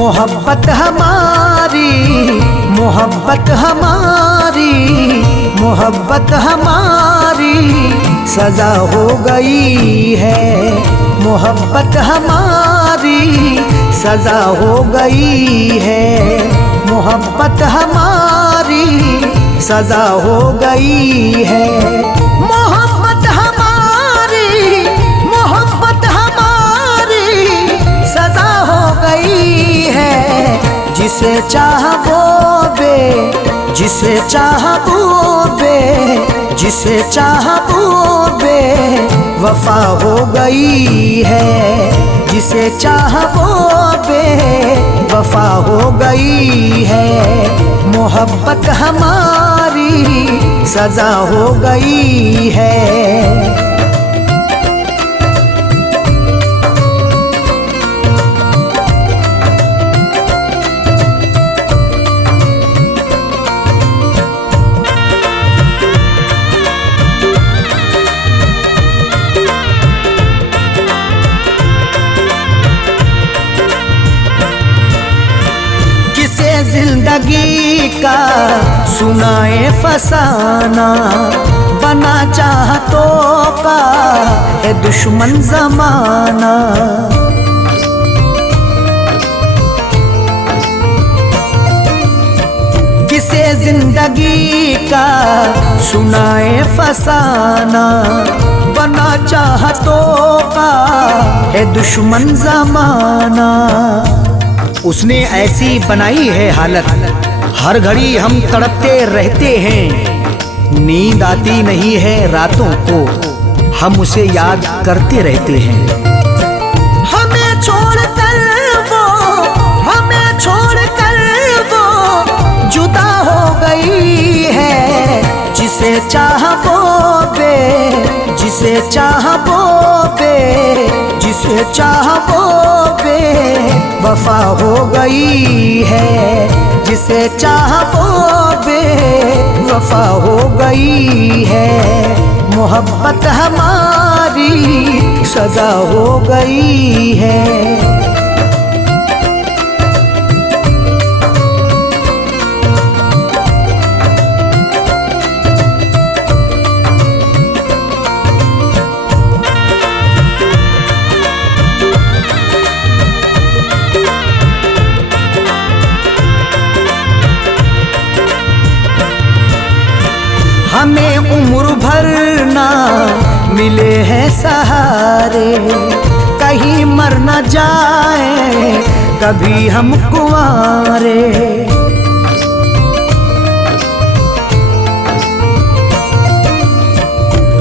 मोहब्बत हमारी, मोहब्बत हमारी, मोहब्बत हमारी सजा हो गई है। मोहब्बत हमारी सजा हो गई है। मोहब्बत हमारी सजा हो गई है। मोहब्बत हमारी, मोहब्बत हमारी सजा हो गई है। जिसे चाह वो बे, जिसे चाह वो बे, जिसे चाह वो बे वफा हो गई है। जिसे चाह वो बे वफा हो गई है। मोहब्बत हमारी सजा हो गई है। जिंदगी का सुनाए फसाना, बना चाहतों का है दुश्मन जमाना। किसे जिंदगी का सुनाए फसाना, बना चाहतों का है दुश्मन जमाना। उसने ऐसी बनाई है हालत, हर घड़ी हम तड़पते रहते हैं। नींद आती नहीं है रातों को, हम उसे याद करते रहते हैं। हमें छोड़कर वो, हमें छोड़कर वो जुदा हो गई है। जिसे चाह वो बे, जिसे चाह वो बे, जिसे चाह वो बे वफा हो गई है। जिसे चाह वो बे वफा हो गई है। मोहब्बत हमारी सजा हो गई है। हमें उम्र भर ना मिले हैं सहारे, कहीं मर न जाए कभी हम कुंवारे।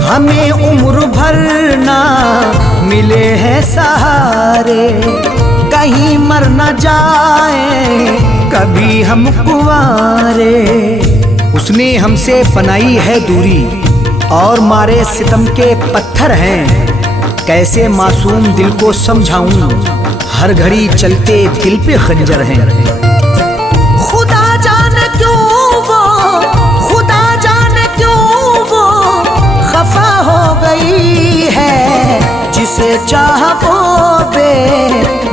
हमें उम्र भर ना मिले हैं सहारे, कहीं मर न जाए कभी हम कुंवारे। उसने हमसे बनाई है दूरी और मारे सितम के पत्थर हैं। कैसे मासूम दिल को समझाऊं, हर घड़ी चलते दिल पे खंजर हैं। खुदा जाने क्यों वो, खुदा जाने क्यों वो खफा हो गई है। जिसे चाह वो बे,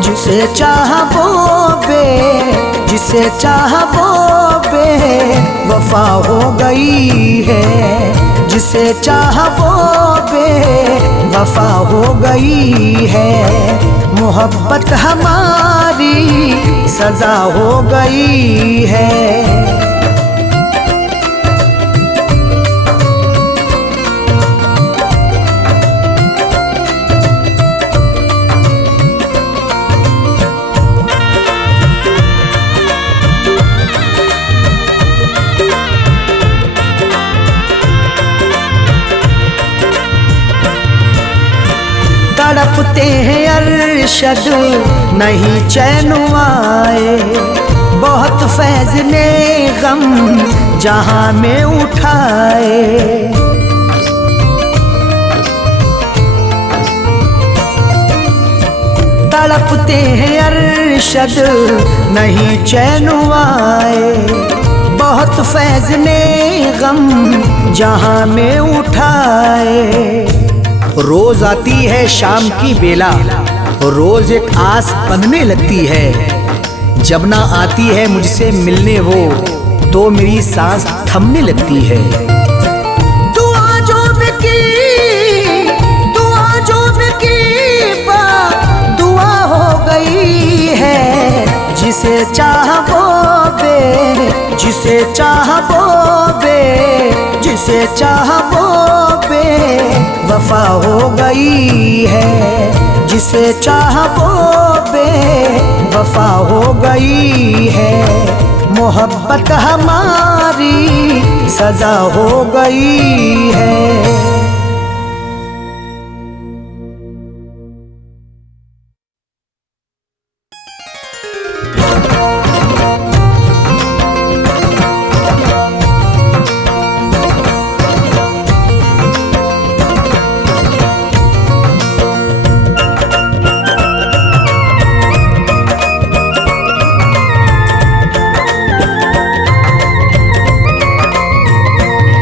जिसे चाह वो बे, जिसे चाह वो बे वफा हो गई है। जिसे चाह वो बे वफा हो गई है। मोहब्बत हमारी सजा हो गई है। तड़पते हैं अरशद नहीं चैन आए, बहुत फैज़ ने गम जहां में उठाए। तड़पते हैं अरशद नहीं चैन आए, बहुत फैज़ ने गम जहां में उठाए। रोज आती है शाम की बेला, रोज एक आस बंधने लगती है। जब ना आती है मुझसे मिलने वो, तो मेरी सांस थमने लगती है। दुआ जो की दुआ हो गई है, जिसे चाहो बे, जिसे चाहो बे, जिसे चाहो बे वफा हो गई है, जिसे चाहो बे वफा हो गई है। मोहब्बत हमारी सजा हो गई है।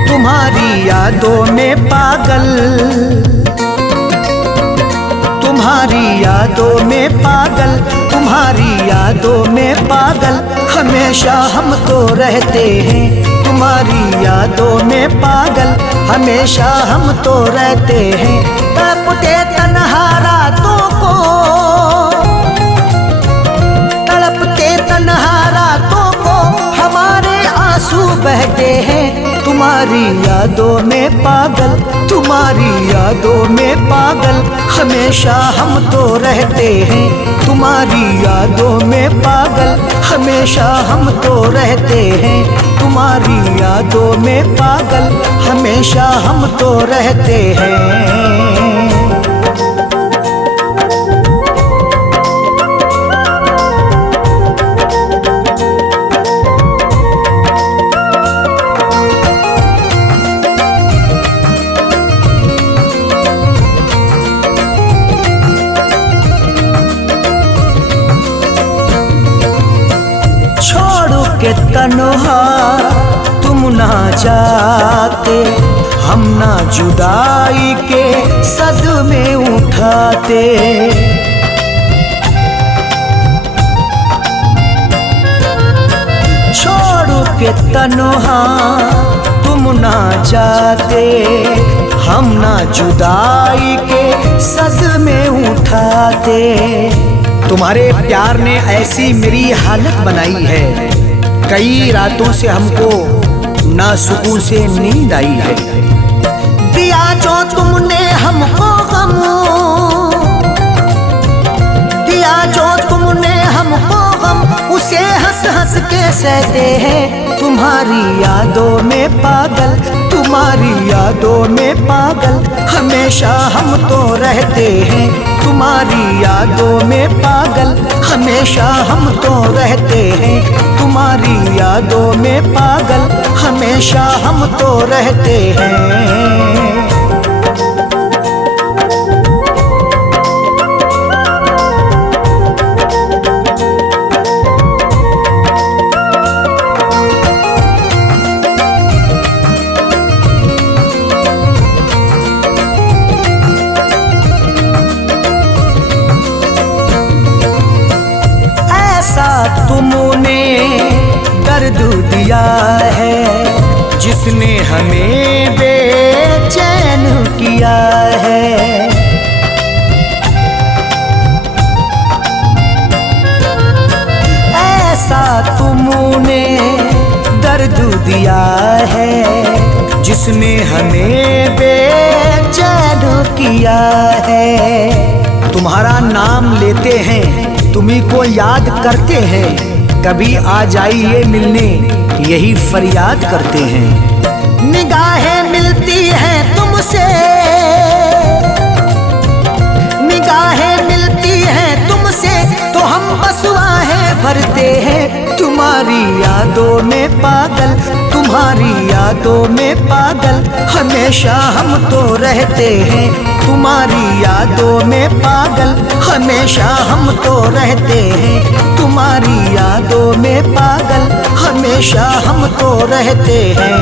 तुम्हारी यादों में पागल, तुम्हारी यादों में पागल, तुम्हारी यादों में पागल हमेशा हम तो रहते हैं। तुम्हारी यादों में पागल हमेशा हम तो रहते हैं। तड़पते तन्हा रातों को, तड़पते तन्हा रातों को हमारे आंसू बहते हैं। तुम्हारी यादों में पागल, तुम्हारी यादों में पागल हमेशा हम तो रहते हैं। तुम्हारी यादों में पागल हमेशा हम तो रहते हैं। तुम्हारी यादों में पागल हमेशा हम तो रहते हैं। के तन्हा तुम ना जाते, हम ना जुदाई के सदमे उठाते। छोड़ के तन्हा तुम ना जाते, हम ना जुदाई के सदमे उठाते। तुम्हारे प्यार ने ऐसी मेरी हालत बनाई है, कई रातों से हमको ना सुकून से नींद आई है। दिया जो तुमने हमको गम, दिया जो तुमने हमको गम, उसे हंस हंस के सहते हैं। तुम्हारी यादों में पागल, तुम्हारी यादों में पागल हमेशा हम तो रहते हैं। तुम्हारी यादों में पागल हमेशा हम तो रहते हैं। तुम्हारी यादों में पागल हमेशा हम तो रहते हैं। तुमने दर्द दिया है, जिसने हमें बेचैन किया है। ऐसा तुमने दर्द दिया है, जिसने हमें बेचैन किया है। तुम्हारा नाम लेते हैं, तुम्ही को याद करते हैं, कभी आ जाइए मिलने यही फरियाद करते हैं। निगाहें मिलती हैं तुमसे, निगाहें मिलती हैं तुमसे, तो हम बस आहें भरते हैं। तुम्हारी यादों में पागल, तुम्हारी यादों में पागल हमेशा हम तो रहते हैं। तुम्हारी यादों में पागल हमेशा हम तो रहते हैं। तुम्हारी यादों में पागल हमेशा हम तो रहते हैं।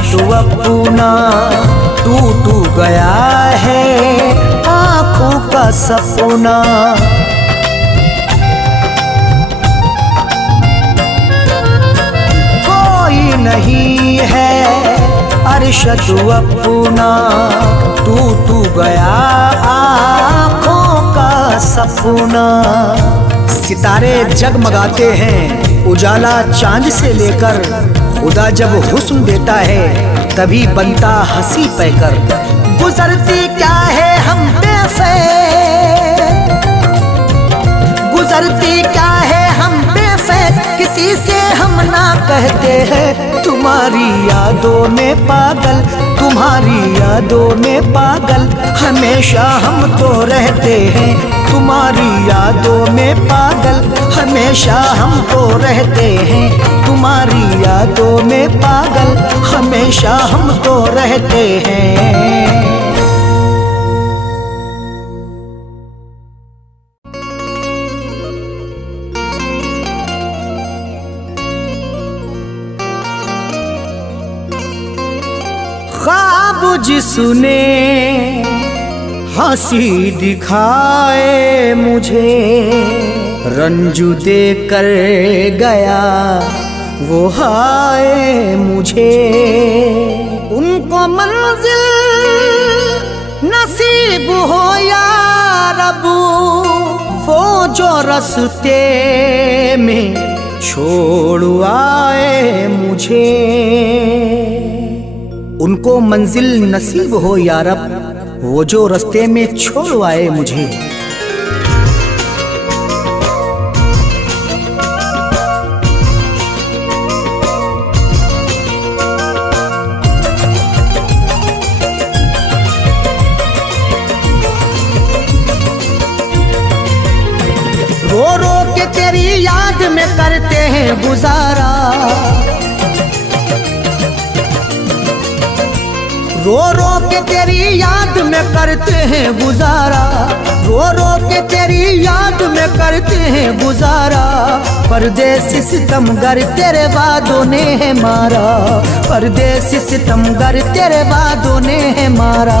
अरशद अपना टूट गया है आँखों का सपना। कोई नहीं है अरशद अपना टूट गया आँखों का सपना। सितारे जगमगाते हैं उजाला चांद से लेकर, खुदा जब हुस्न देता है तभी बनता हंसी पैकर। गुजरती क्या है हम पे से, गुजरती क्या है हम पे से, किसी से हम ना कहते हैं। तुम्हारी यादों में पागल, तुम्हारी यादों में पागल हमेशा हम तो रहते हैं। तुम्हारी यादों में पागल हमेशा हम तो रहते हैं। तुम्हारी यादों में पागल हमेशा हम तो रहते हैं। ख्वाब जिसने हंसी दिखाए मुझे, रंजू दे कर गया वो हाय मुझे। उनको मंजिल नसीब हो या रब, वो जो रास्ते में छोड़ आए मुझे। उनको मंजिल नसीब हो या रब, वो जो रास्ते में छोड़ आए मुझे। रो रो के तेरी याद में करते हैं गुजारा, रो रो के तेरी याद में करते हैं गुजारा। रो रो के तेरी याद में करते हैं गुजारा। परदेसी सितमगर तेरे वादों ने है मारा, परदेसी सितमगर तेरे वादों ने है मारा।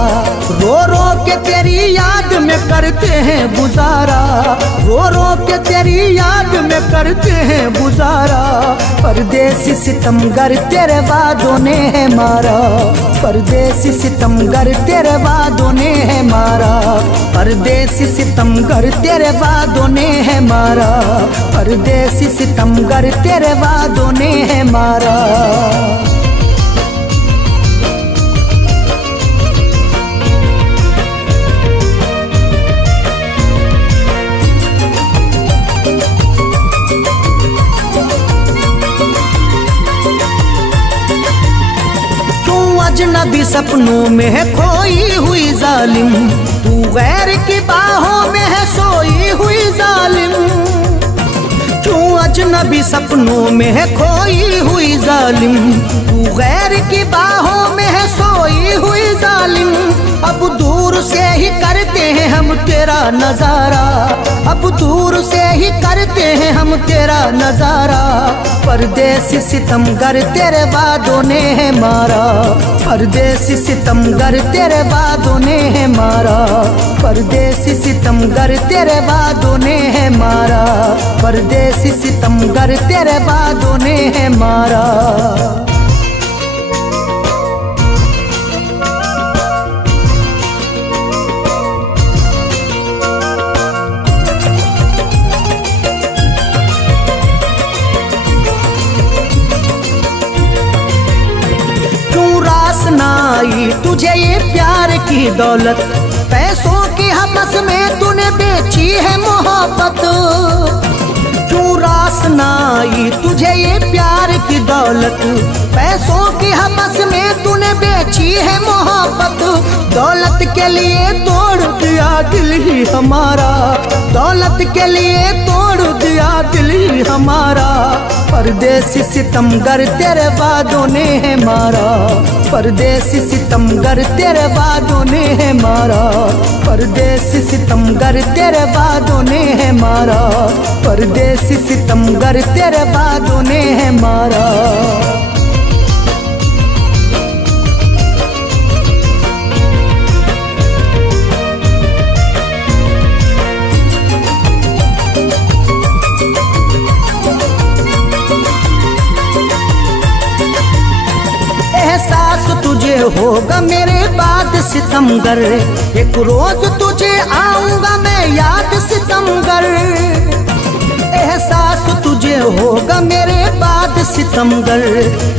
रो रो के तेरी याद में करते हैं गुजारा, रो रो के तेरी याद में करते हैं गुजारा। परदेसी सितमगर तेरे वादों ने है मारा, परदेसी सितमगर तेरे वादों ने है मारा। परदेसी सितमगर तेरे वादों ने है मारा, परदेसी सितमगर तेरे वादों ने है मारा। अजनबी सपनों में है खोई हुई जालिम, तू गैर की बाहों में है सोई हुई जालिम। क्यों अजनबी सपनों में है खोई हुई जालिम, तू गैर की बाहों में है सोई हुई जालिम। अब दूर से ही करते हैं हम तेरा नजारा, अब दूर से ही करते हैं हम तेरा नजारा। परदेसी सितमगर तेरे वादों ने है मारा, परदेसी सितमगर तेरे वादों ने है मारा। परदेसी सितमगर तेरे वादों ने है मारा, परदेसी सितमगर तेरे वादों ने है मारा। नाई तुझे ये प्यार की दौलत, पैसों की हवस में तूने बेची है मोहब्बत। क्यों रास नाई तुझे ये प्यार की दौलत, पैसों की हवस में तूने बेची है मोहब्बत। दौलत के लिए तोड़ दिया दिल ही हमारा, दौलत के लिए तोड़ दिया दिल ही हमारा। परदेसी सितमगर तेरे वादों ने है मारा, परदेसी सितमगर तेरे वादों ने है मारा। परदेसी सितमगर तेरे वादों ने है मारा, परदेसी सितमगर तेरे वादों ने है मारा। होगा मेरे बाद सितमगर, एक रोज तुझे आऊंगा मैं याद सितमगर। एहसास तुझे होगा मेरे बाद सितमगर,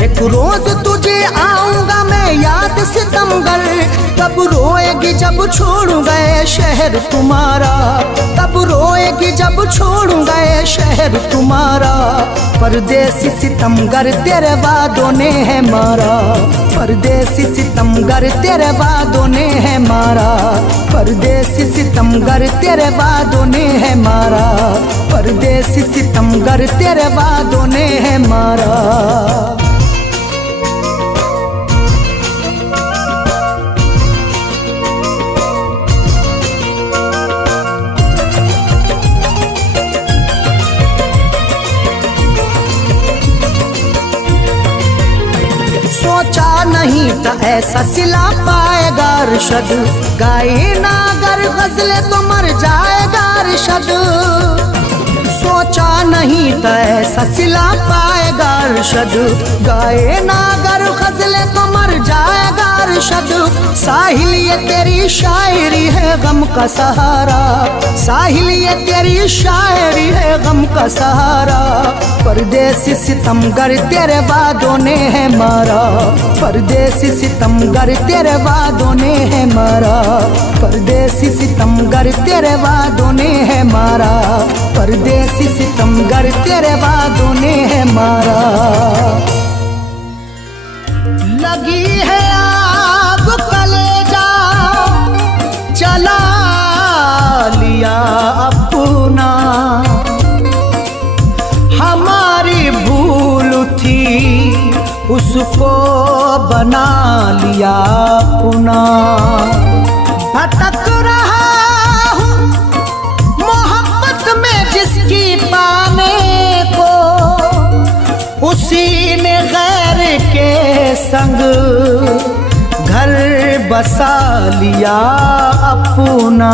एक रोज तुझे आऊंगा मैं याद सितमगर। कब रोएगी जब छोड़ूंगा ये शहर तुम्हारा, कब रोएगी जब छोड़ूंगा ये शहर तुम्हारा। परदेसी सितमगर तेरे वादों ने है मारा, परदेसी सितमगर तेरे वादों ने है मारा। परदेसी सितमगर तेरे वादों ने है मारा, परदेसी सितमगर तेरे वादों ने है मारा। सोचा नहीं था ऐसा सिला पाएगा अरशद, गाए ना अगर गजले तो मर जाएगा अरशद। सोचा नहीं था ऐसा सिला पाएगा अरशद, गाए ना अगर गजले तो मर जाएगा अरशद। साहिल ये तेरी शायरी है गम का सहारा, साहिल ये तेरी शायरी है गम का सहारा। परदेसी सितमगर तेरे वादों ने है मारा, परदेसी सितमगर तेरे वादों ने है मारा। परदेसी सितमगर तेरे वादों ने है मारा, परदेसी सितमगर तेरे वादों ने है मारा। लगी है आग कलेजा जला लिया अपना, हमारी भूल थी उसको बना लिया अपना। भटक रहा हूँ मोहब्बत में जिसकी पाने को, उसी ने गैर के संग घर बसा लिया अपना।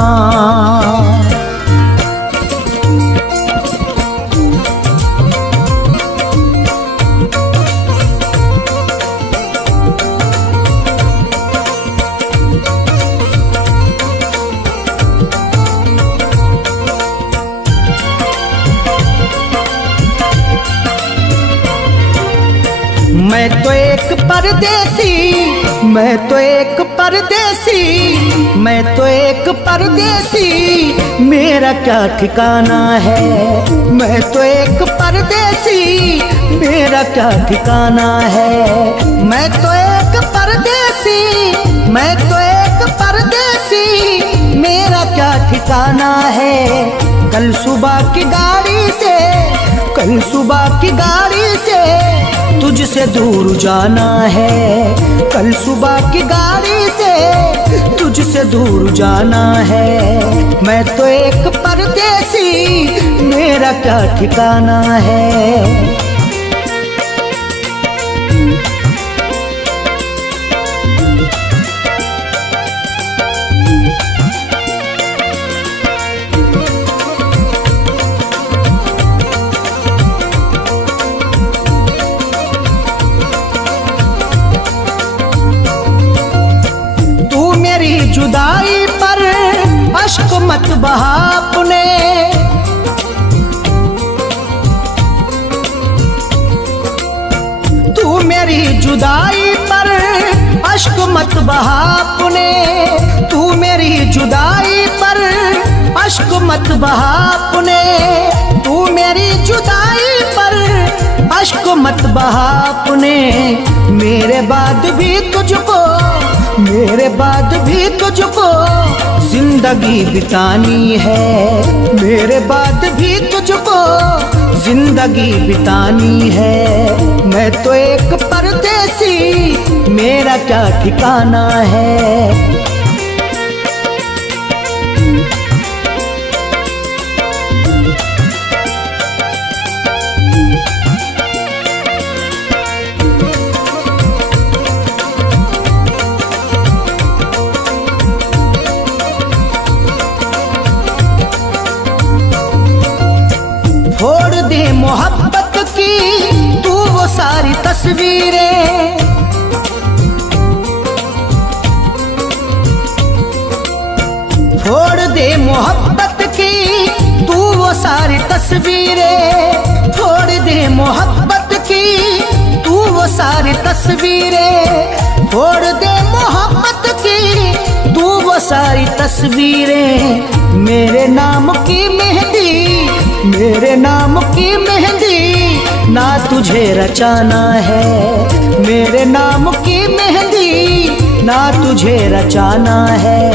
मैं तो एक परदेसी, मैं तो एक परदेसी, मैं तो एक परदेसी, मेरा क्या ठिकाना है। मैं तो एक परदेसी, मेरा क्या ठिकाना है। मैं तो एक परदेसी, मैं तो एक परदेसी, मेरा क्या ठिकाना है। कल सुबह की गाड़ी से, कल सुबह की गाड़ी से तुझसे दूर जाना है। कल सुबह की गाड़ी से तुझसे दूर जाना है। मैं तो एक परदेसी, मेरा क्या ठिकाना है। जुदाई पर अश्क मत बहा अपने, तू मेरी जुदाई पर अश्क मत बहा अपने। तू मेरी जुदाई पर अश्क मत बहा अपने। तू मेरी जुदाई पर अश्क मत बहा अपने। मेरे बाद भी तुझको, मेरे बाद भी तुझको जिंदगी बितानी है। मेरे बाद भी तुझको जिंदगी बितानी है। मैं तो एक परदेसी, मेरा क्या ठिकाना है। छोड़ दे मोहब्बत की तू वो सारी तस्वीरें, छोड़ दे मोहब्बत की तू वो सारी तस्वीरें, छोड़ दे मोहब्बत की तू वो सारी तस्वीरें, छोड़ दे मोहब्बत की तू वो सारी तस्वीरें। मेरे नाम की मेहंदी, मेरे नाम की मेहंदी ना तुझे रचाना है, मेरे नाम की मेहंदी ना तुझे रचाना है।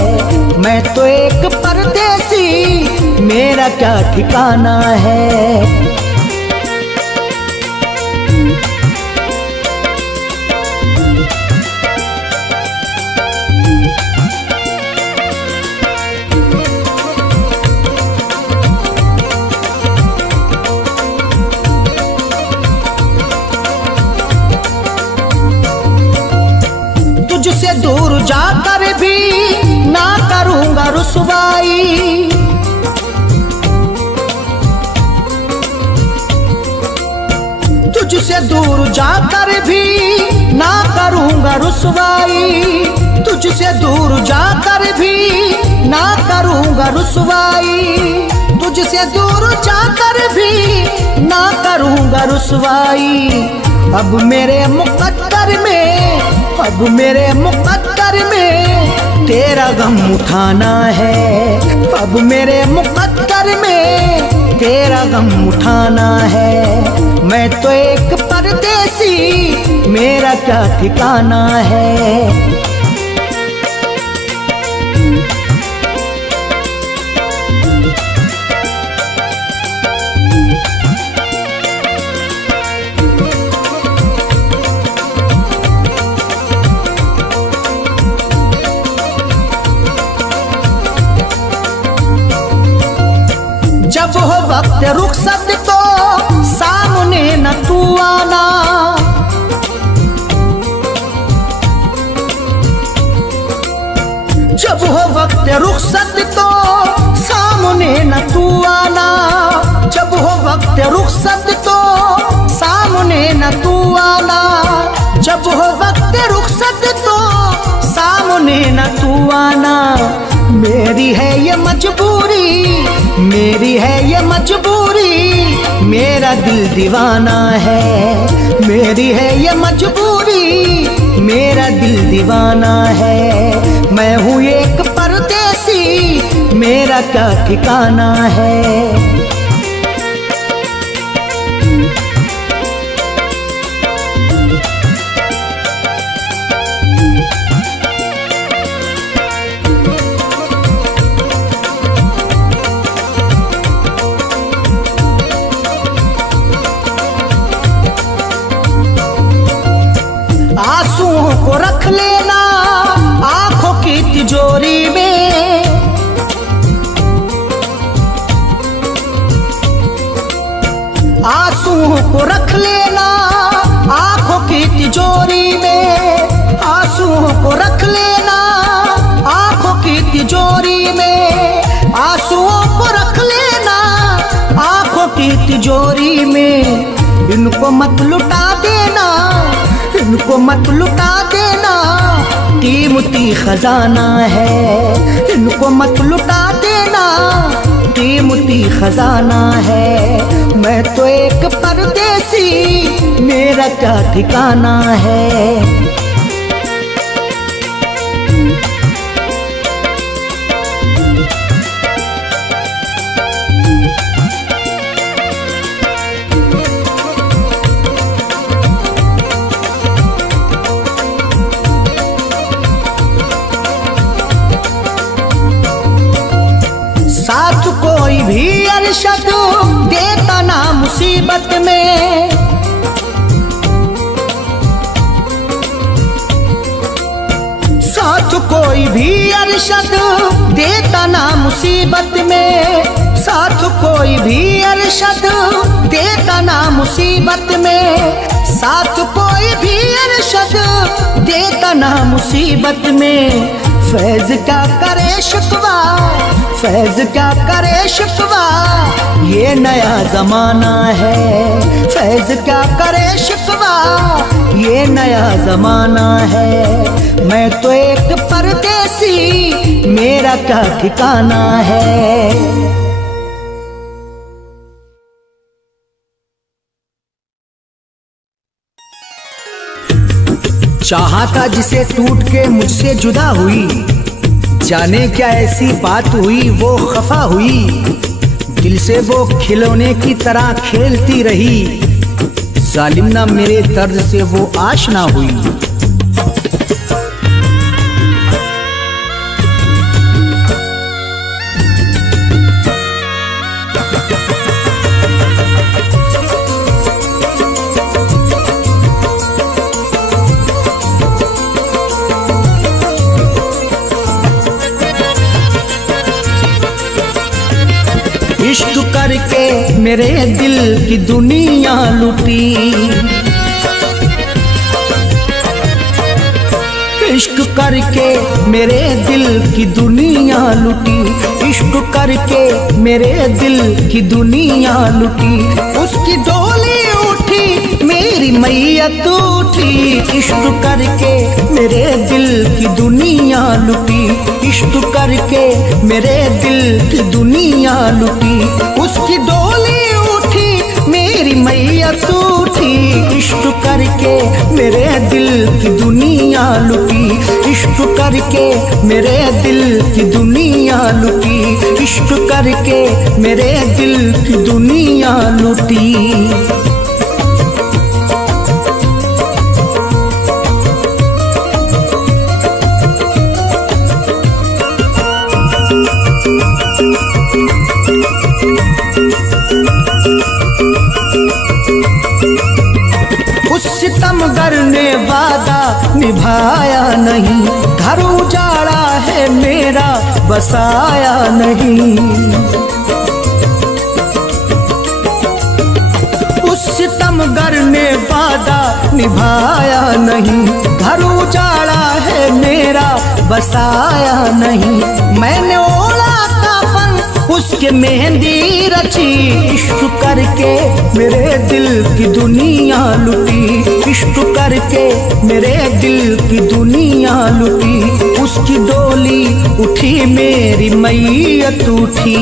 मैं तो एक परदेसी, मेरा क्या ठिकाना है। तुझसे दूर जाकर भी ना करूंगा रुसवाई, तुझसे दूर जाकर भी ना करूंगा रुसवाई, तुझसे दूर जाकर भी ना करूंगा रुसवाई, तुझसे दूर जाकर भी ना करूंगा रुसवाई। अब मेरे मुकद्दर में, अब मेरे मुकद्दर में तेरा गम उठाना है, अब मेरे मुकद्दर में तेरा गम उठाना है। मैं तो एक परदेसी, मेरा क्या ठिकाना है। जब हो वक्त रुखसत तो सामने न तू आना, जब हो वक्त रुखसत तो सामने न तू आना, जब हो वक्त रुखसत तो सामने न तू आना, जब हो वक्त रुखसत तो सामने न तू आना। मेरी है ये मजबूरी, मेरी है ये मजबूरी, मेरा दिल दीवाना है, मेरी है ये मजबूरी, मेरा दिल दीवाना है। मैं हूँ एक परदेसी, मेरा क्या ठिकाना है। आंसुओं को रख लेना आंखों की तिजोरी में, आंसुओं को रख लेना आंखों की तिजोरी में, आंसुओं को रख लेना आंखों की तिजोरी में, आंसुओं को रख लेना आंखों की तिजोरी में। इनको मत लुटा देना, इनको मत लुटा देना, कीमती खजाना है, इनको मत लुटा देना, कीमती खजाना है। मैं तो एक परदेसी, मेरा क्या ठिकाना है। साथ कोई भी अरशद देता ना मुसीबत में, साथ कोई भी अरशद देता ना मुसीबत में, साथ कोई भी अरशद देता ना मुसीबत में, साथ कोई भी अरशद देता ना मुसीबत में। फैज क्या करे शिकवा, फैज क्या करे शिकवा, ये नया जमाना है। फैज क्या करे शिकवा, ये नया जमाना है। मैं तो एक परदेसी, मेरा क्या ठिकाना है। चाहा था जिसे टूट के मुझसे जुदा हुई, जाने क्या ऐसी बात हुई वो खफा हुई। दिल से वो खिलौने की तरह खेलती रही, जालिम ना मेरे दर्द से वो आशना हुई। इश्क करके मेरे दिल की दुनिया लूटी, इश्क करके मेरे दिल की दुनिया लूटी, इश्क करके मेरे दिल की दुनिया लूटी। उसकी डोली उठी मेरी मैयत उठी, इश्क करके मेरे दिल की दुनिया लूटी, इश्क करके मेरे दिल की दुनिया लूटी। उसकी डोली उठी मेरी मैयत उठी, इश्क करके मेरे दिल की दुनिया लूटी, इश्क करके मेरे दिल की दुनिया लूटी, इश्क करके मेरे दिल की दुनिया लूटी। उस सितमगर ने वादा निभाया नहीं, घर उजाड़ा है मेरा बसाया नहीं। उस सितमगर ने वादा निभाया नहीं, घर उजाड़ा है मेरा बसाया नहीं। मैंने ओढ़ा काफन उसके मेहंदी रची, इश्क करके मेरे दिल की दुनिया लूटी, इश्क करके मेरे दिल की दुनिया लूटी। उसकी डोली उठी मेरी मैयत उठी।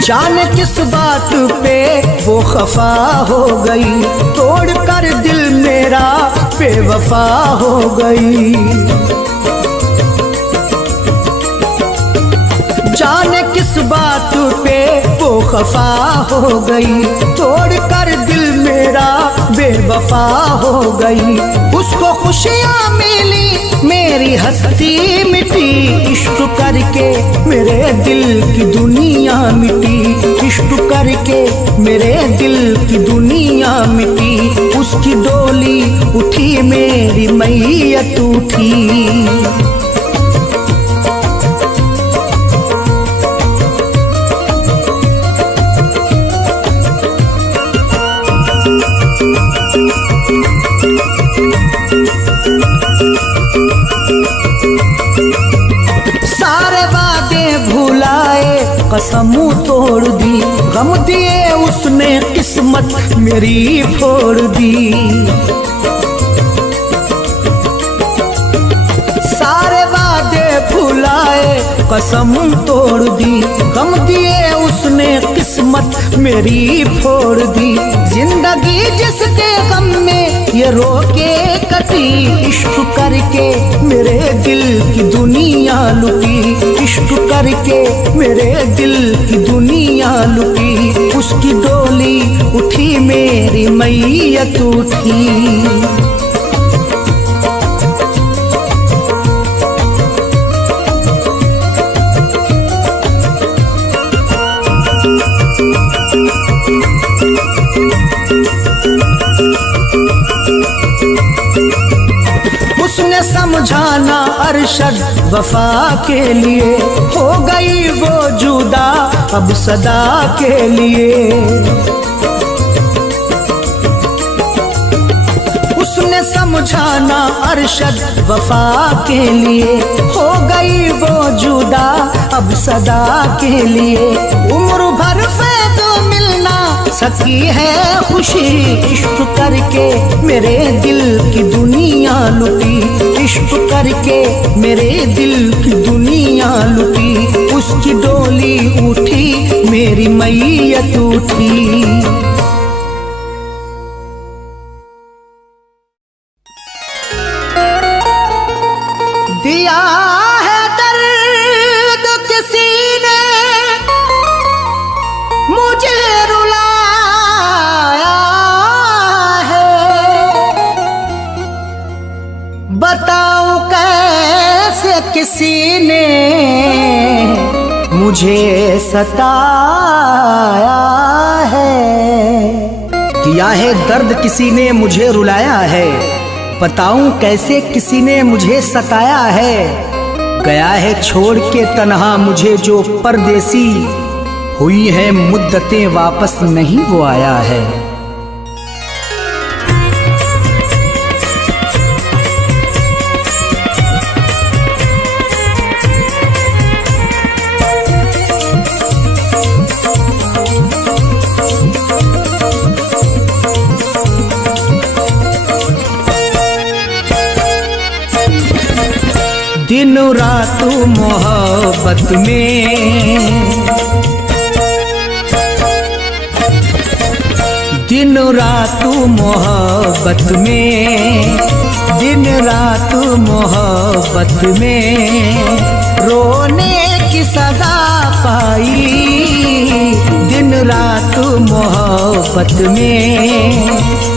जाने किस बात पे वो खफा हो गई, तोड़ कर दिल मेरा बेवफा हो गई। जाने किस बात पे वो खफा हो गई, तोड़ कर दिल मेरा बेवफा हो गई। उसको खुशियाँ मिली मेरी हस्ती मिटी, इश्क करके मेरे दिल की दुनिया मिटी, इश्क करके मेरे दिल की दुनिया मिटी। उसकी डोली उठी मेरी मैयत उठी। सारे वादे भुलाए कसम तोड़ दी, गम दिए उसने किस्मत मेरी फोड़ दी। सारे वादे भुलाए कसम तोड़ दी, गम दिए उसने किस्मत मेरी फोड़ दी। जिंदगी जिसके गम में ये रोके कटी, इश्क करके मेरे दिल की दुनिया लुटी, इश्क करके मेरे दिल की दुनिया लुटी। उसकी डोली उठी मेरी मैयत उठी। उसने समझाना अरशद वफा के लिए, हो गई वो जुदा अब सदा के लिए। तूने समझाना अरशद वफा के लिए, हो गई वो जुदा अब सदा के लिए। उम्र भर से जो मिलना सकी है खुशी, इश्क करके मेरे दिल की दुनिया लुटी, इश्क करके मेरे दिल की दुनिया लुटी। उसकी डोली उठी मेरी मैयत उठी। दिया है दर्द किसी ने मुझे रुलाया है, बताऊं कैसे किसी ने मुझे सताया है। दिया है दर्द किसी ने मुझे रुलाया है, बताऊं कैसे किसी ने मुझे सताया है। गया है छोड़ के तन्हा मुझे जो परदेसी, हुई है मुद्दतें वापस नहीं वो आया है। दिन रात मोहब्बत में, दिन रात मोहब्बत में, दिन रात मोहब्बत में रोने की सजा पाई। दिन रात मोहब्बत में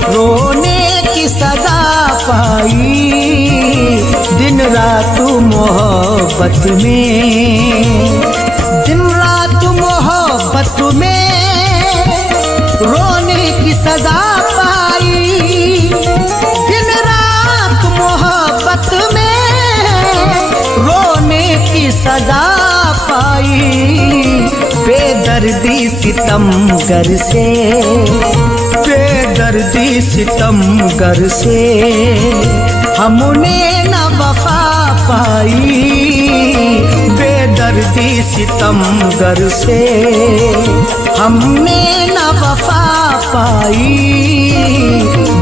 रोने की सजा पाई। दिन रात मोहब्बत में, दिन रात मोहब्बत में रोने की सजा पाई। दिन रात मोहब्बत में रोने की सजा पाई। बेदर्दी सितमगर से, बेदर्दी सितमगर से हमने न वफा पाई। बेदर्दी सितमगर से हमने न वफा पाई।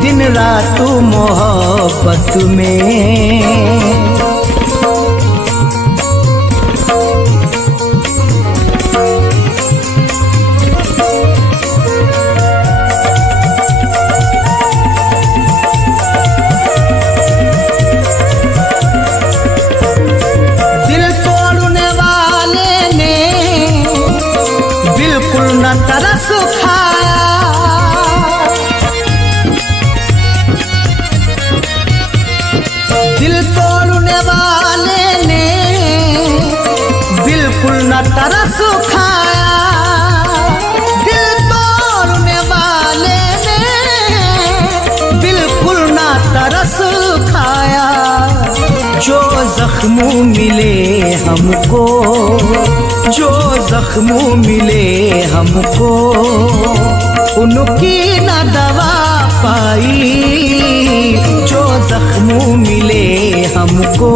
दिन रात मोहब्बत में। तरस खाया दिल तोड़ने वाले ने, बिल्कुल न तरस खाया। दिल तोड़ने वाले ने बिल्कुल न तरस खाया। जो जख्म मिले हमको, जो जख्म मिले हमको, उनकी न दवा पाई। जो जख्म मिले हमको,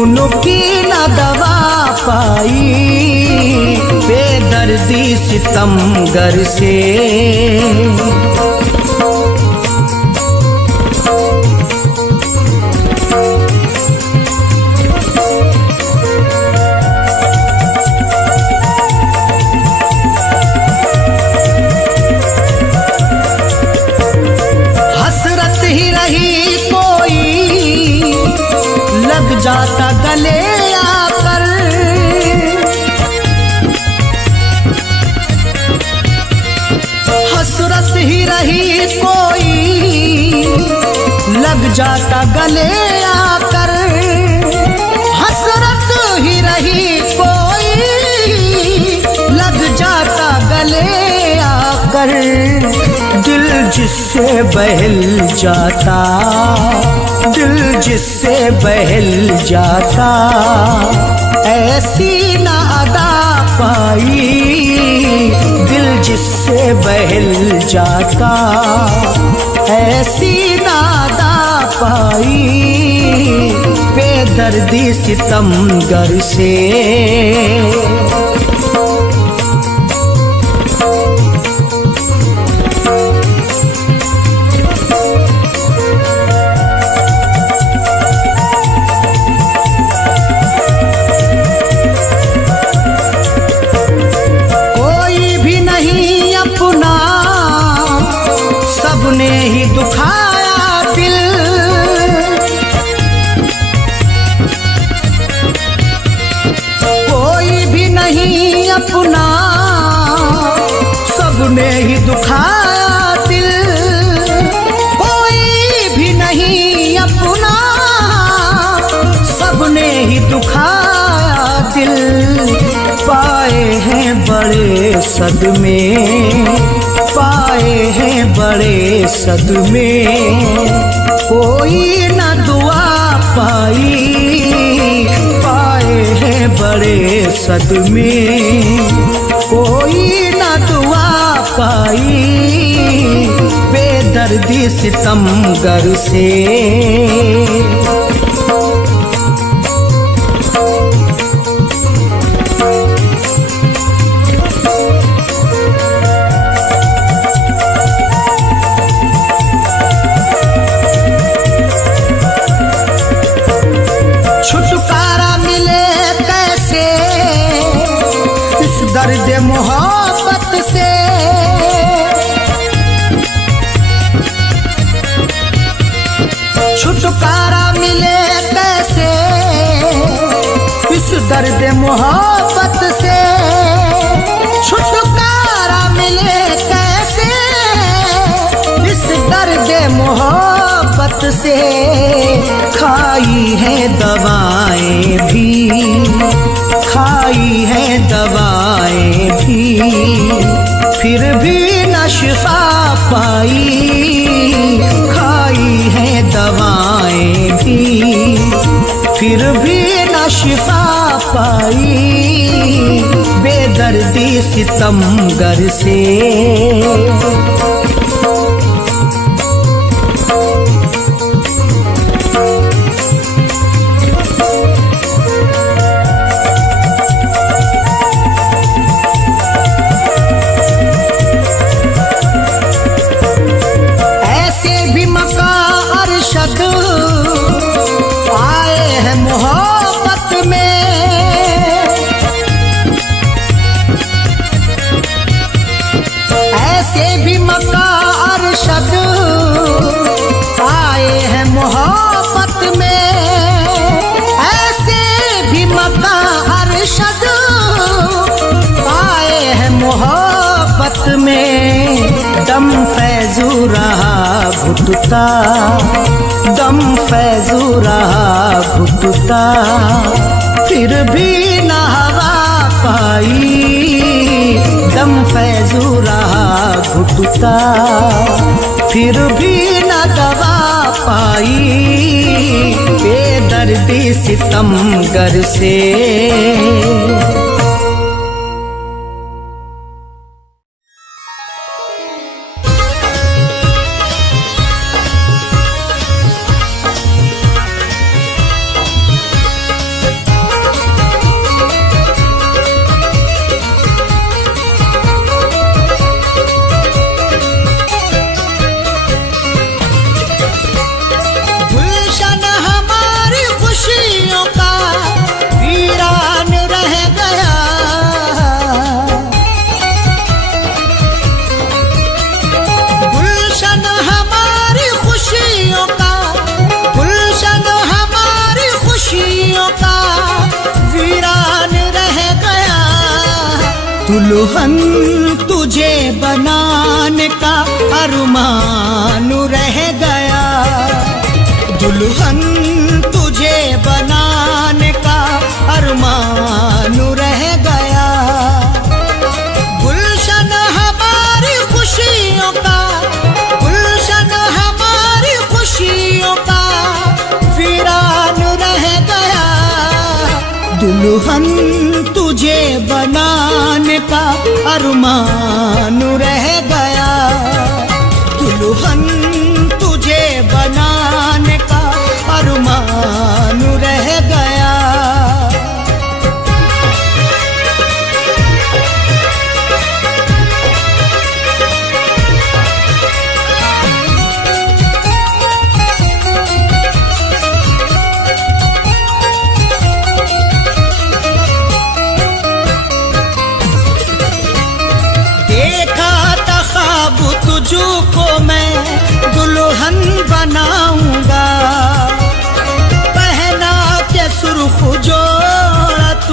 उनकी न दवा पाई। बेदर्दी सितमगर से जाता गले आकर। हसरत ही रही कोई लग जाता गले आकर। हसरत ही रही कोई लग जाता गले आकर। दिल जिससे बहल जाता, दिल जिससे बहल जाता, ऐसी ना अदा पाई। दिल जिससे बहल जाता, ऐसी ना पाई बेदर्दी सितमगर से। कोई भी नहीं अपना, सबने ही दुखाया दिल। कोई भी नहीं अपना, सबने ही दुखाया दिल। कोई भी नहीं अपना, सबने ही दुखाया दिल। पाए हैं बड़े सदमे, पाए हैं बड़े सदमे, कोई न दुआ पाई। पाए हैं बड़े सदमे, कोई न दुआ पाई बेदर्दी सितमगर से। छुटकारा मिले कैसे इस दर्द मोहब्बत से। छुटकारा मिले कैसे इस दर्द मोहब्बत से। छुटकारा मिले कैसे इस दर्द मोहब्बत से। खाई है दवाएं भी, खाई है दवाएं भी, फिर भी न शिफा पाई। खाई है दवाएं भी, फिर भी न शिफा पाई बेदर्दी सितमगर से। आए हैं मोहब्बत में, ऐसे भी मक्का अरशद आए हैं मोहब्बत में। ऐसे भी मक्का अरशद आए हैं मोहब्बत में। दम फैजू रहा घुटता, दम फैजू रहा घुटता, फिर भी न हवा पाई। दम फैजू रहा घुटता, फिर भी न दवा पाई बेदर्दी सितमगर से। दुल्हन तुझे बनाने का अरमान रह गया। दुल्हन तुझे बनाने का अरमान रह गया। गुलशन हमारी खुशियों का, गुलशन हमारी खुशियों का वीरान रह गया। दुल्हन तुझे बनाने का अरमान रह गया। दुल्हन तुझे बनाने का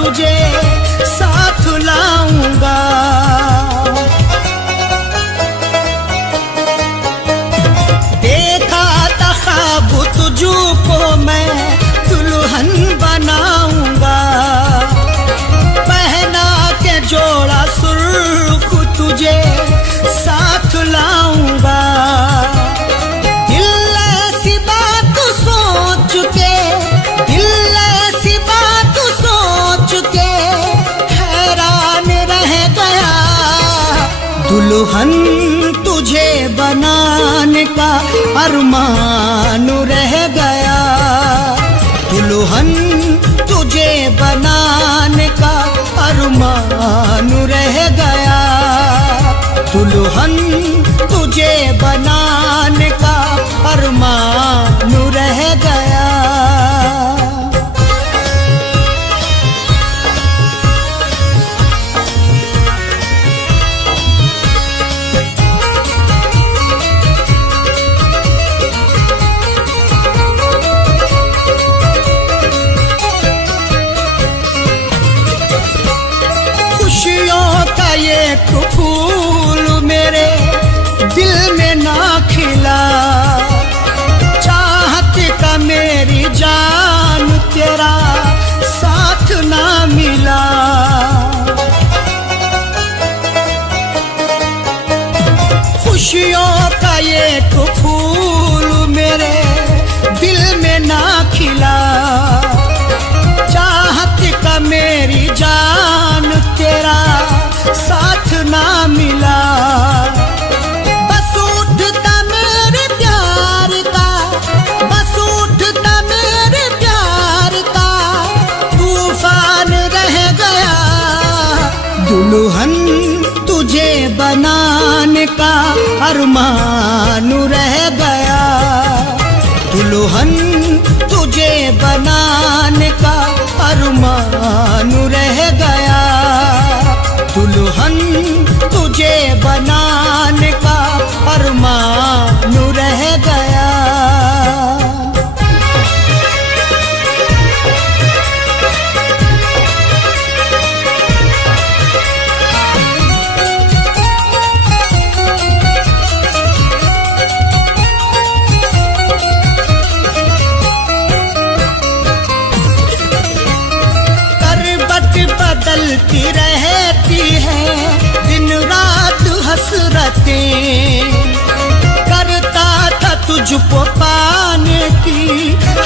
तुझे साथ लाऊंगा। देखा था ख्वाब तुझको मैं दुल्हन बनाऊंगा, पहना के जोड़ा सुर्ख तुझे साथ लाऊंगा। दिल ऐसी बात सोच के, दिल ऐसी बात सोच के हैरान रह गया। दुल्हन तुझे बनाने का अरमान रह गया। दुल्हन तुझे बनाने का अरमान रह गया। दुल्हन तुझे बनाने का अरमान रह गया। एक फूल मेरे दिल में ना खिला, चाहत का मेरी जान तेरा साथ ना मिला। खुशियों का एक फूल मेरे दिल में ना खिला, चाहत का मेरी जान तेरा साथ ना मिला। बस उठता मेरे प्यार का, बस उठता मेरे प्यार का तूफान रह गया। दुल्हन तुझे बनाने का अरमान रह गया। दुल्हन तुझे बनाने का अरमान रह गया। दुल्हन तुझे बनाने का अरमान रह गया। बदलती रहती है दिन रात हसरतें, करता था तुझको पाने की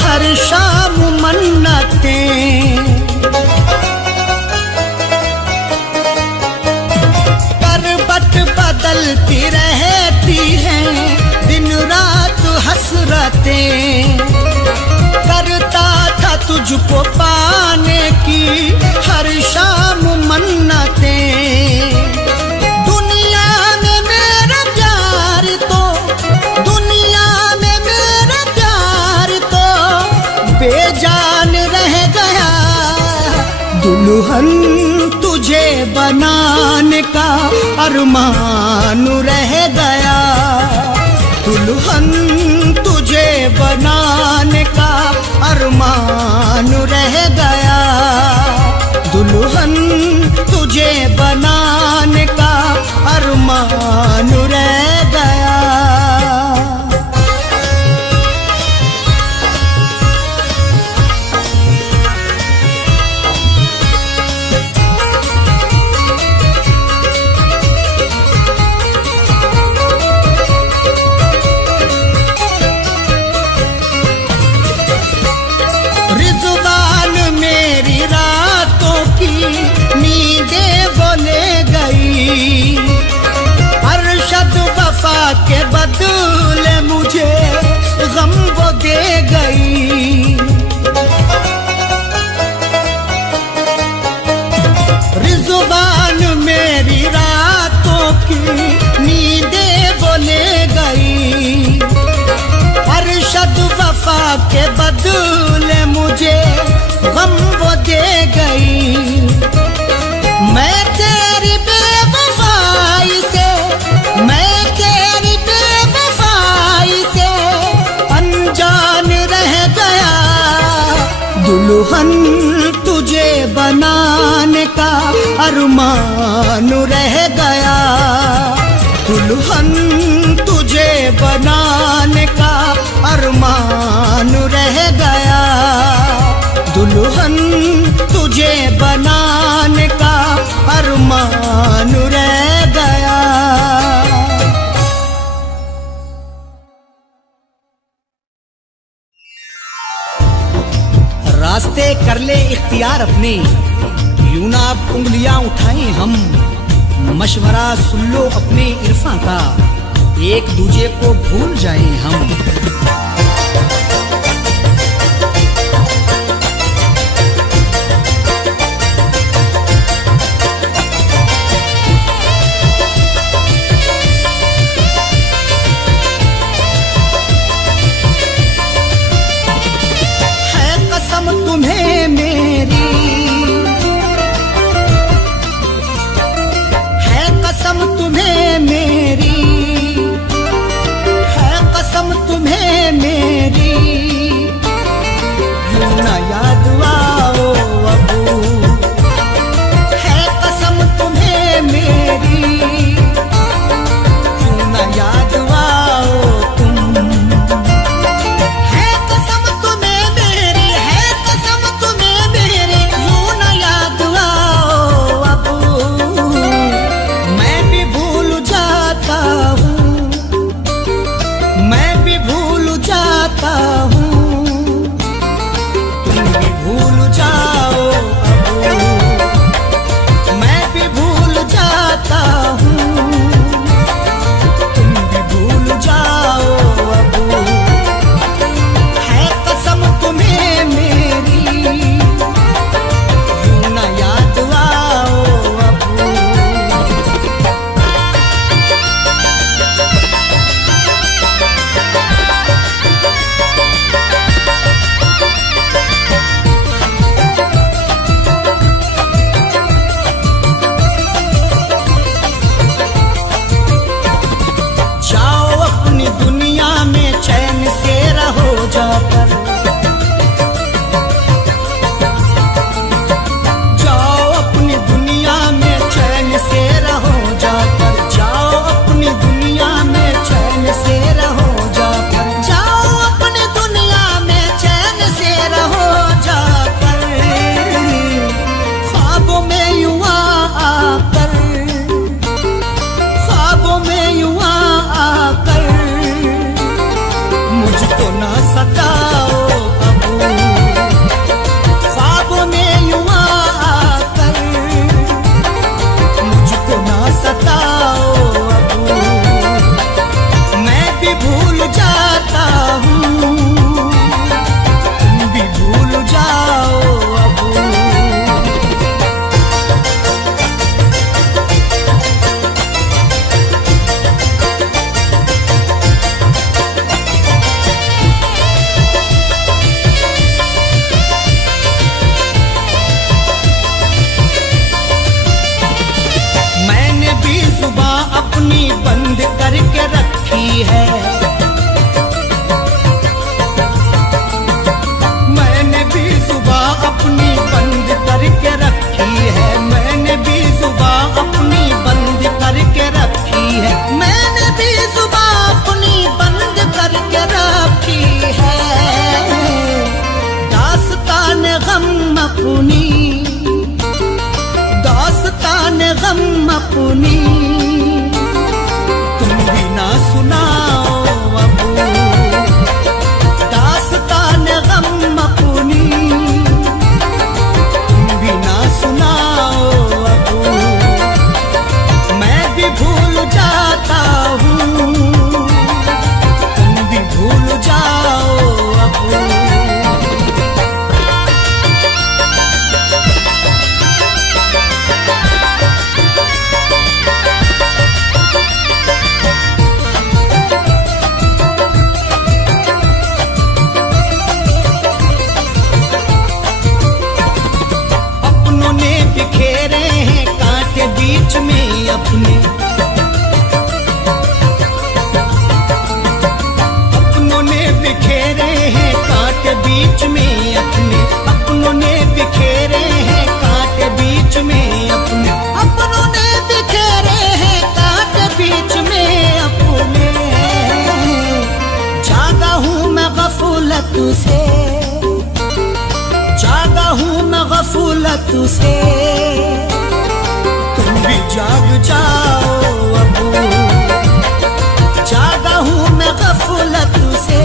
हर शाम मन्नतें। करवट बदलती रहती है दिन रात हसरतें, करता था तुझको पाने की हर शाम मन्नतें। दुनिया में मेरा प्यार तो, दुनिया में मेरा प्यार तो बेजान रह गया। दुल्हन तुझे बनाने का अरमान रह गया। दुल्हन तुझे बनाने का अरमान रह गया। दुल्हन तुझे बनाने का अरमान रह गया। नींदें वो ले गई, अरशद वफा के बदले मुझे गम वो दे गई। रिज़वान मेरी रातों की नींदें वो ले गई, अरशद वफा के बदले मुझे गम वो दे गई। मैं तेरी बेवफाई से, मैं तेरी बेवफाई से अनजान रह गया। दुल्हन तुझे बना अरमान रह गया। दुल्हन तुझे बनाने का अरमान रह गया। दुल्हन तुझे बनाने का अरमान रह गया। रास्ते कर ले इख्तियार अपने, यूं ना अब उंगलियां उठाएं हम। मशवरा सुन लो अपने इरफा का, एक दूजे को भूल जाएं हम। तुम्हें मेरी है कसम, तुम्हें मेरी है कसम, तुम्हें मेरी यूं न याद आओ अबू। है कसम तुम्हें मेरी यूं न याद आओ तुम। है कसम तुम्हें मेरी, है कसम तुम्हें मेरी यूं न याद आओ अबू। मैं भी भूल जाता हूँ, मैं भी भूल जाता हूँ, तुम भी भूल जाओ अबू। मैं भी भूल जाता हूँ, तुम भी भूल जाओ अबू। है कसम तुम्हें मेरी यूं न याद आओ अबू। जाओ अपनी दुनिया में चैन से रहो जाकर। जाओ अपनी दुनिया में चैन से रहो जाकर। जाओ अपनी दुनिया में चैन से रहो जाकर। जाओ अपनी दुनिया में चैन से रहो जाकर। ख्वाबों में यूं आकर, ख्वाबों में यूं आकर मुझको ना सताओ अबू। ख्वाबों में यूं आकर मुझको ना सताओ अबू। मैं भी भूल जाता हूँ, तुम भी भूल जाओ अबू। मैंने भी जुबान अपनी बंद करके रखी है। मैंने भी जुबान अपनी बंद करके रखी है। मैंने भी जुबान अपनी बंद करके रखी है। मैंने भी जुबान अपनी बंद करके रखी है। दास्तान गम अपनी, दास्तान गम अपनी तुम भी ना सुनाओ अबू। दास्तान गम अपनी तुम भी ना सुनाओ अबू। मैं भी भूल जाता हूँ, तुम भी भूल जाओ अबू। से, तुम भी जाग जाओ अब, जागा हूँ मैं गफलत से,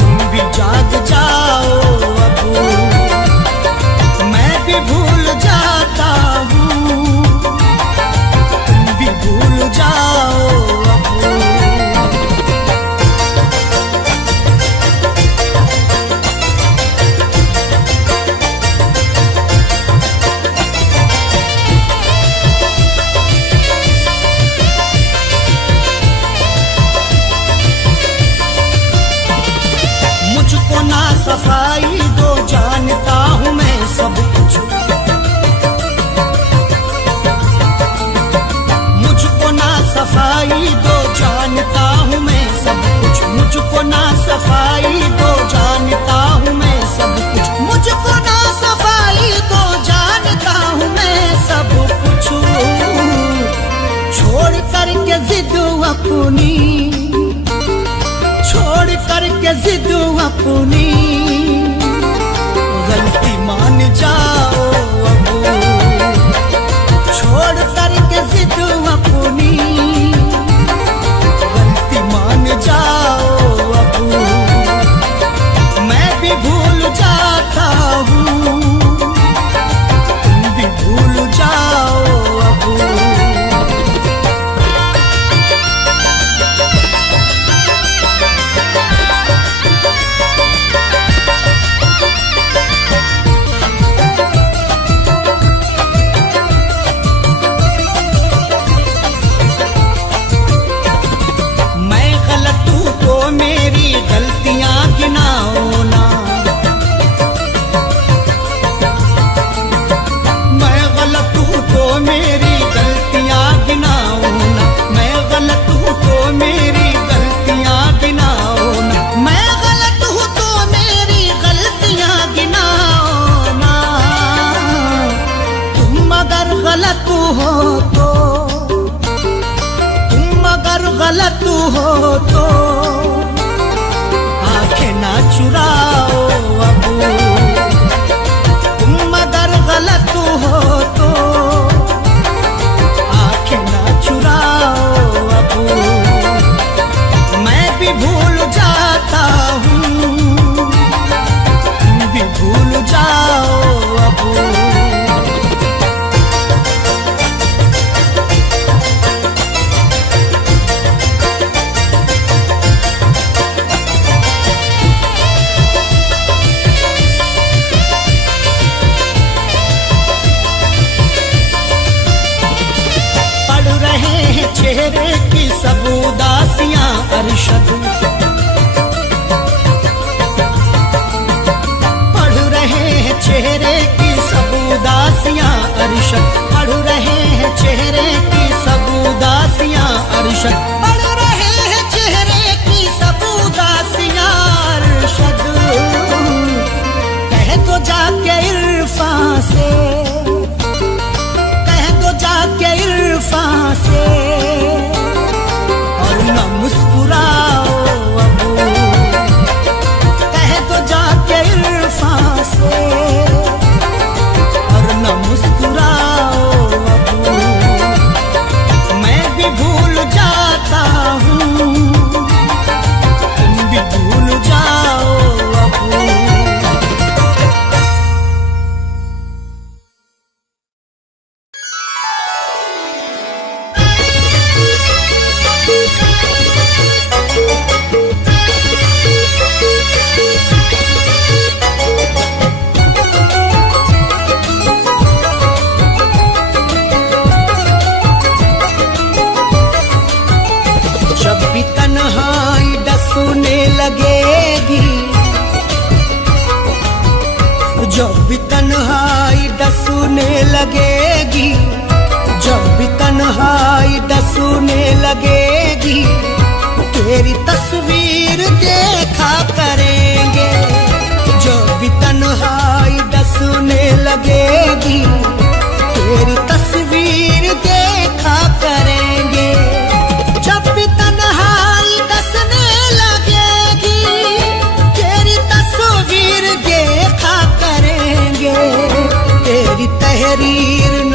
तुम भी जाग जाओ अब, मैं भी भूल जाता हूँ, तुम भी भूल जाओ अब। मुझको ना सफाई दो, जानता हूँ मैं सब कुछ, मुझको ना सफाई दो, जानता हूँ मैं सब कुछ, मुझको ना सफाई दो, जानता हूँ मैं सब कुछ, मुझको ना सफाई दो, जानता हूँ मैं सब कुछ। छोड़ करके जिद अपनी, छोड़ करके जिद अपनी, गलती मान जाओ अब, छोड़ करके जिद अपनी, गलती मान जाओ अब, मैं भी भूल जाता हूँ, तुम भी भूल जाओ अब। गलत हो तो, तुम अगर गलत हो तो, आंखें ना चुराओ अब, तुम अगर गलत हो तो, आंखें ना चुराओ अब, मैं भी भूल जाता हूँ, तुम भी भूल जाओ अब। चेहरे की सब उदासियां अरशद, पढ़ रहे हैं चेहरे की सब उदासियां अरशद, पढ़ रहे हैं चेहरे की सब उदासियां अरशद, पढ़ रहे हैं चेहरे की सब उदासियां अरशद। कह दो जाके इरफान से, कह दो जाके इरफान से, मुस्कुराओ अब, कह दो जाके इरफान से, और न मुस्कुराओ अब, मैं भी भूल जाता हूँ, तुम भी भूल जाओ अब।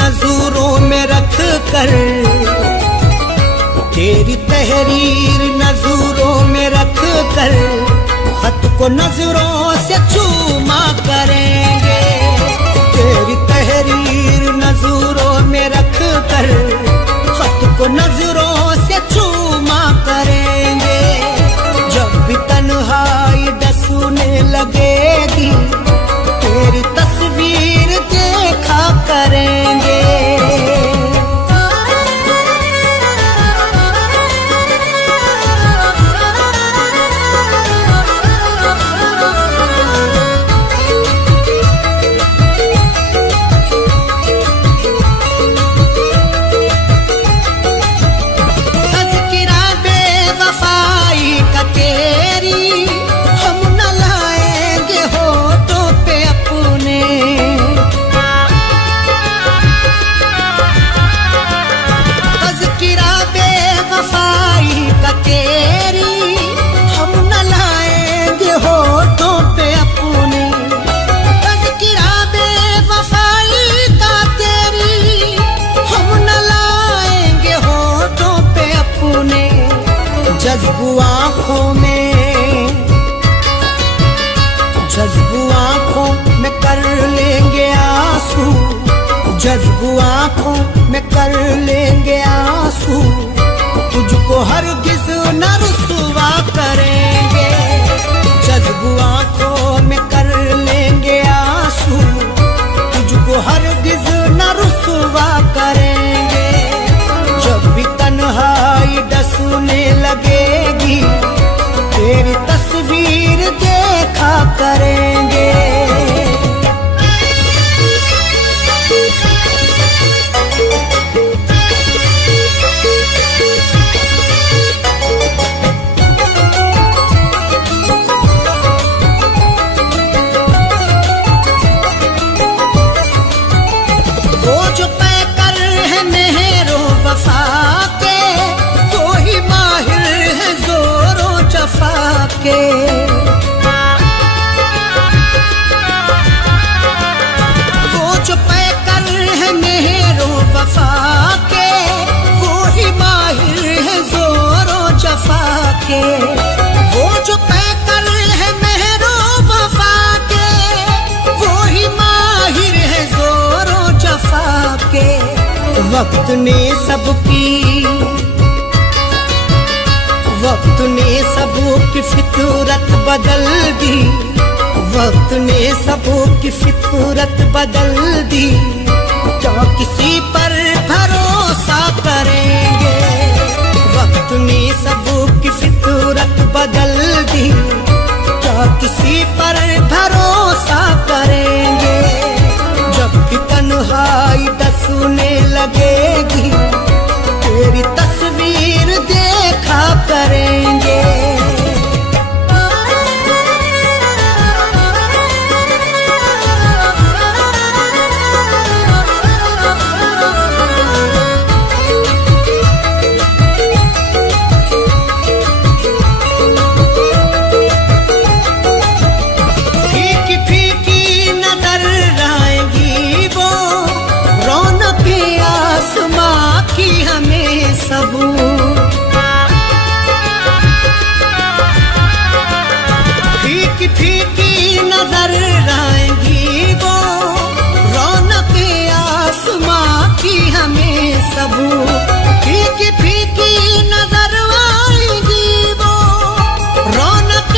नजरों में रख कर, तेरी तहरीर नजरों में रख कर, खत को नजरों से चूमा करेंगे। तेरी तहरीर नजरों में रख कर, खत को नजरों से चूमा करेंगे। जब भी तन्हाई डसूने लगेगी, तेरी तस्वीर देखा करेंगे। जज्बू आँखों में कर लेंगे आंसू, जज्बू आँखों में कर लेंगे आंसू, तुझको हरगिज़ न रुसवा करेंगे। जज्बू आँखों में कर लेंगे आंसू, तुझको हरगिज़ न रुसवा करेंगे। जब भी तन्हाई डसने लगेगी, तेरी तस्वीर देखा करेंगे। वो जो पैकर है मेहरो वफा के, वो ही माहिर है जोरो जफा के। वो जो पैकर है मेहरो वफा के, वो ही माहिर है जोरो जफा के। वो जो पैकर है मेहरो वफा के, वो ही माहिर है जोरो जफा के। वक्त ने सबकी फितरत बदल दी, वक्त ने सबकी फितरत बदल दी। क्या किसी पर भरोसा करेंगे? वक्त ने सबकी फितरत बदल दी, क्या किसी पर भरोसा करेंगे? जब भी तन्हाई डसने लगेगी, तेरी तस्वीर देखा करेंगे। फीकी फीकी नजर आएगी वो, रौनक आसमां की हमें सब। फीकी फीकी नजर आएगी वो, रौनक आसमां की हमें सब। फीकी फीकी नजर आएगी वो, रौनक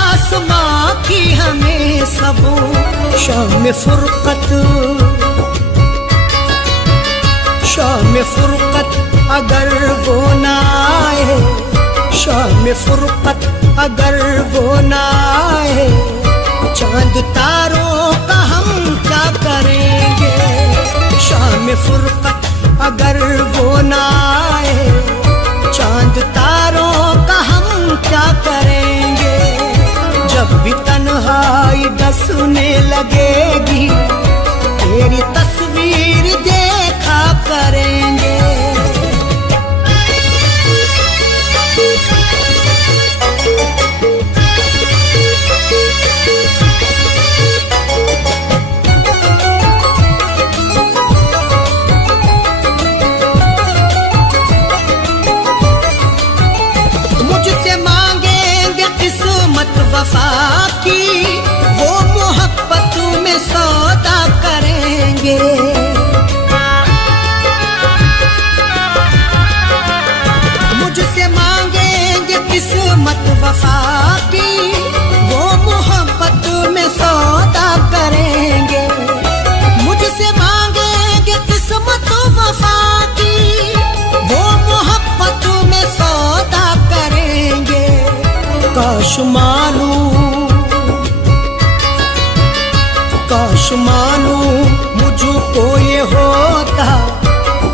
आसमां की हमें सब। शाम फुरकत अगर वो ना आए, शाम फुरकत अगर वो ना आए, चांद तारों का हम क्या करेंगे? शाम फुरकत अगर वो ना आए, चांद तारों का हम क्या करेंगे? जब भी तन्हाई डसने लगेगी, तेरी तस्वीर देखा करेंगे। वफा की, वो मोहब्बत में सौदा करेंगे। मुझसे मांगेंगे किस्मत वफा की, वो मोहब्बत में सौदा करेंगे। काश मालूं मुझको ये होता,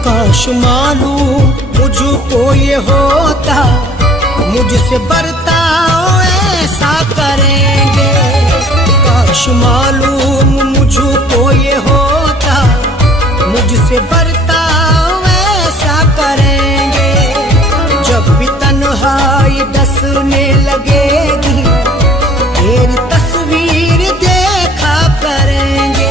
काश मालूं मुझको ये होता, मुझसे बर्ताव ऐसा करेंगे। काश मालूम मुझको ये होता, मुझसे बर्ताव ऐसा करेंगे। जब भी तन्हाई डसने लगेगी, तेरी तस्वीर देखा करेंगे।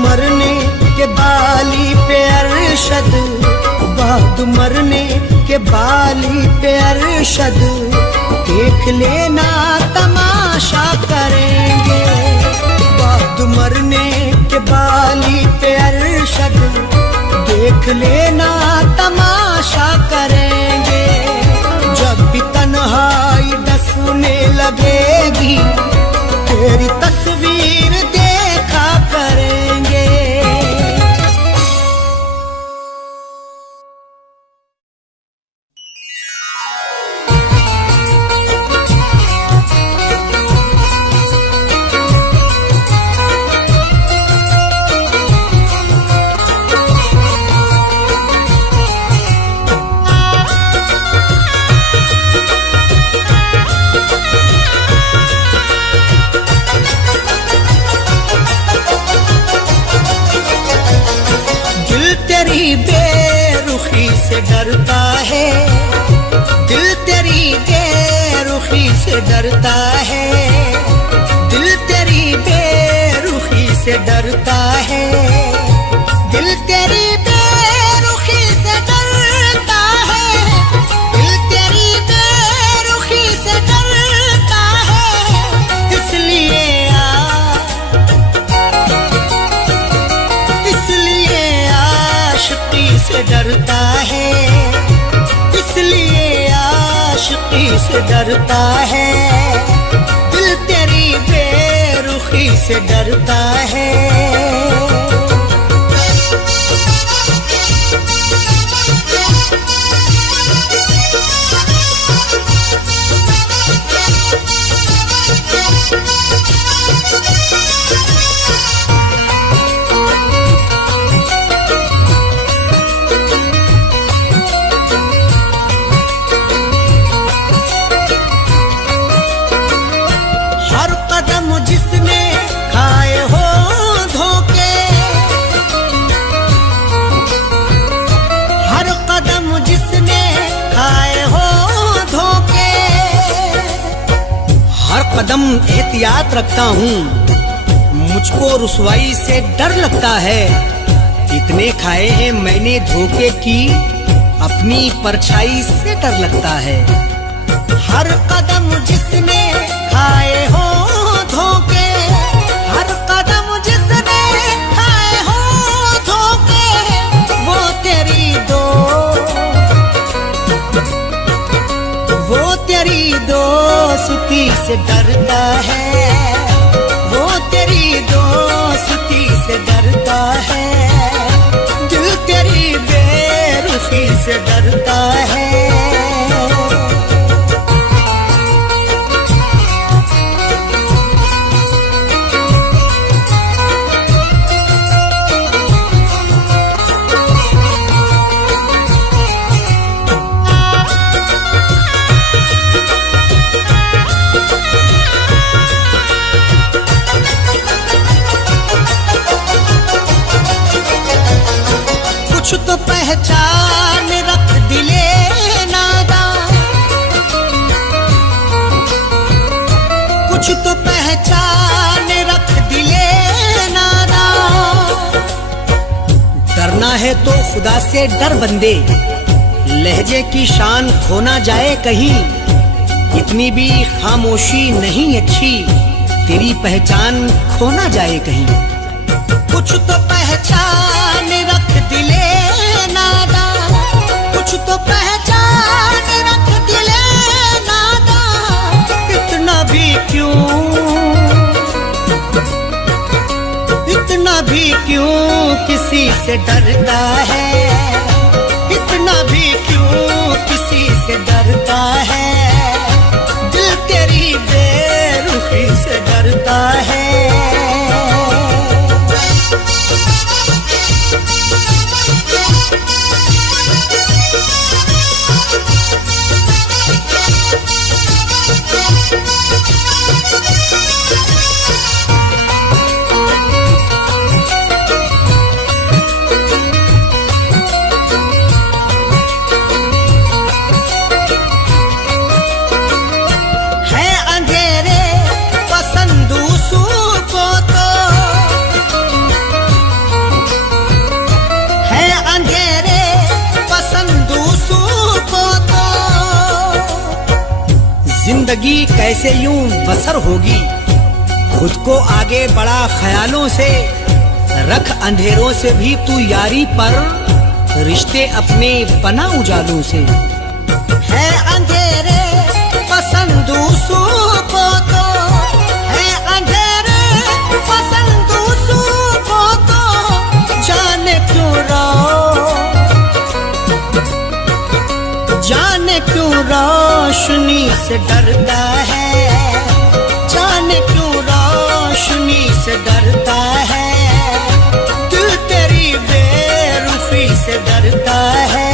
मरने के बाली पे अरशद, बाद मरने के बाली पे अरशद, देख लेना तमाशा करेंगे। बाद मरने के बाली पे अरशद, देख लेना तमाशा करेंगे। जब भी तन्हाई डसने लगेगी, तेरी तस्वीर देखा करेंगे। बेरुखी से डरता है, दिल तेरी बेरुखी से डरता है, दिल तेरी बेरुखी से डरता है, दिल तेरी बेरुखी से डरता है, दिल तेरी बेरुखी से डरता है। इसलिए आशिकी से डरता है, इसलिए आशिकी से डरता है, दिल तेरी बेरुखी से डरता है। कदम एहतियात रखता हूँ, मुझको रुसवाई से डर लगता है। इतने खाए हैं मैंने धोखे की, अपनी परछाई से डर लगता है। हर कदम जिसने खाए हो धोखे, हर कदम जिसने खाए हो धोखे, वो तेरी दोस्ती से डरता है, वो तेरी दोस्ती से डरता है, दिल तेरी बेरुखी से डरता है। है तो खुदा से डर बंदे, लहजे की शान खोना जाए कहीं। इतनी भी खामोशी नहीं अच्छी, तेरी पहचान खोना जाए कहीं। कुछ तो पहचान रख दिले नादा, कुछ तो पहचान रख दिले नादा। इतना भी क्यों, इतना भी क्यों किसी से डरता है, इतना भी क्यों किसी से डरता है। दिल तेरी बेरुखी से डरता है। जिंदगी कैसे यूं बसर होगी, खुद को आगे बढ़ा ख्यालों से। रख अंधेरों से भी तू यारी पर, रिश्ते अपने बना उजालों से। है अंधेरे पसंद उसको तो, है अंधेरे पसंद उसको तो। जाने क्यों जाने क्यों रोशनी से डरता है, जाने क्यों रोशनी से डरता है। दिल तेरी बेरुखी से डरता है।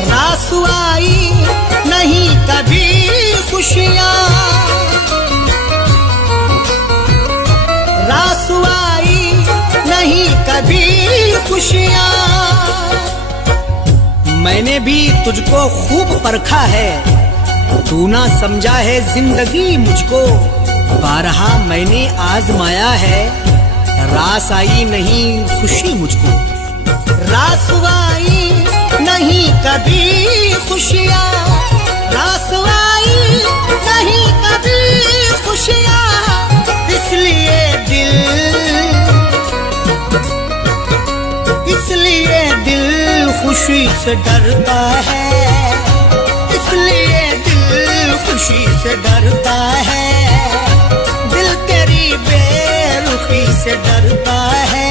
रासुआई नहीं कभी खुशियाँ, रासुआई नहीं कभी खुशियाँ। मैंने भी तुझको खूब परखा है, तू ना समझा है जिंदगी मुझको। बारहा मैंने आजमाया है, रास आई नहीं खुशी मुझको। रासुआई नहीं कभी खुशियाँ, रासुआई नहीं कभी खुशियाँ। इसलिए दिल खुशी से डरता है, इसलिए दिल खुशी से डरता है। दिल तेरी बेरुखी से डरता है।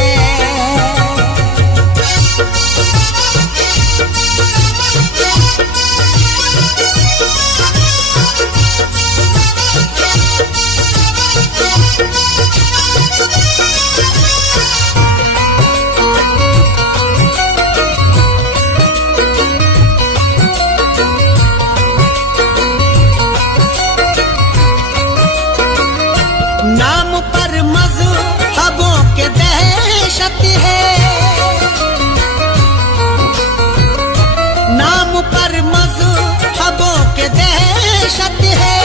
नाम पर मज़हबों के दहशत है, नाम पर मज़हबों के दहशत है।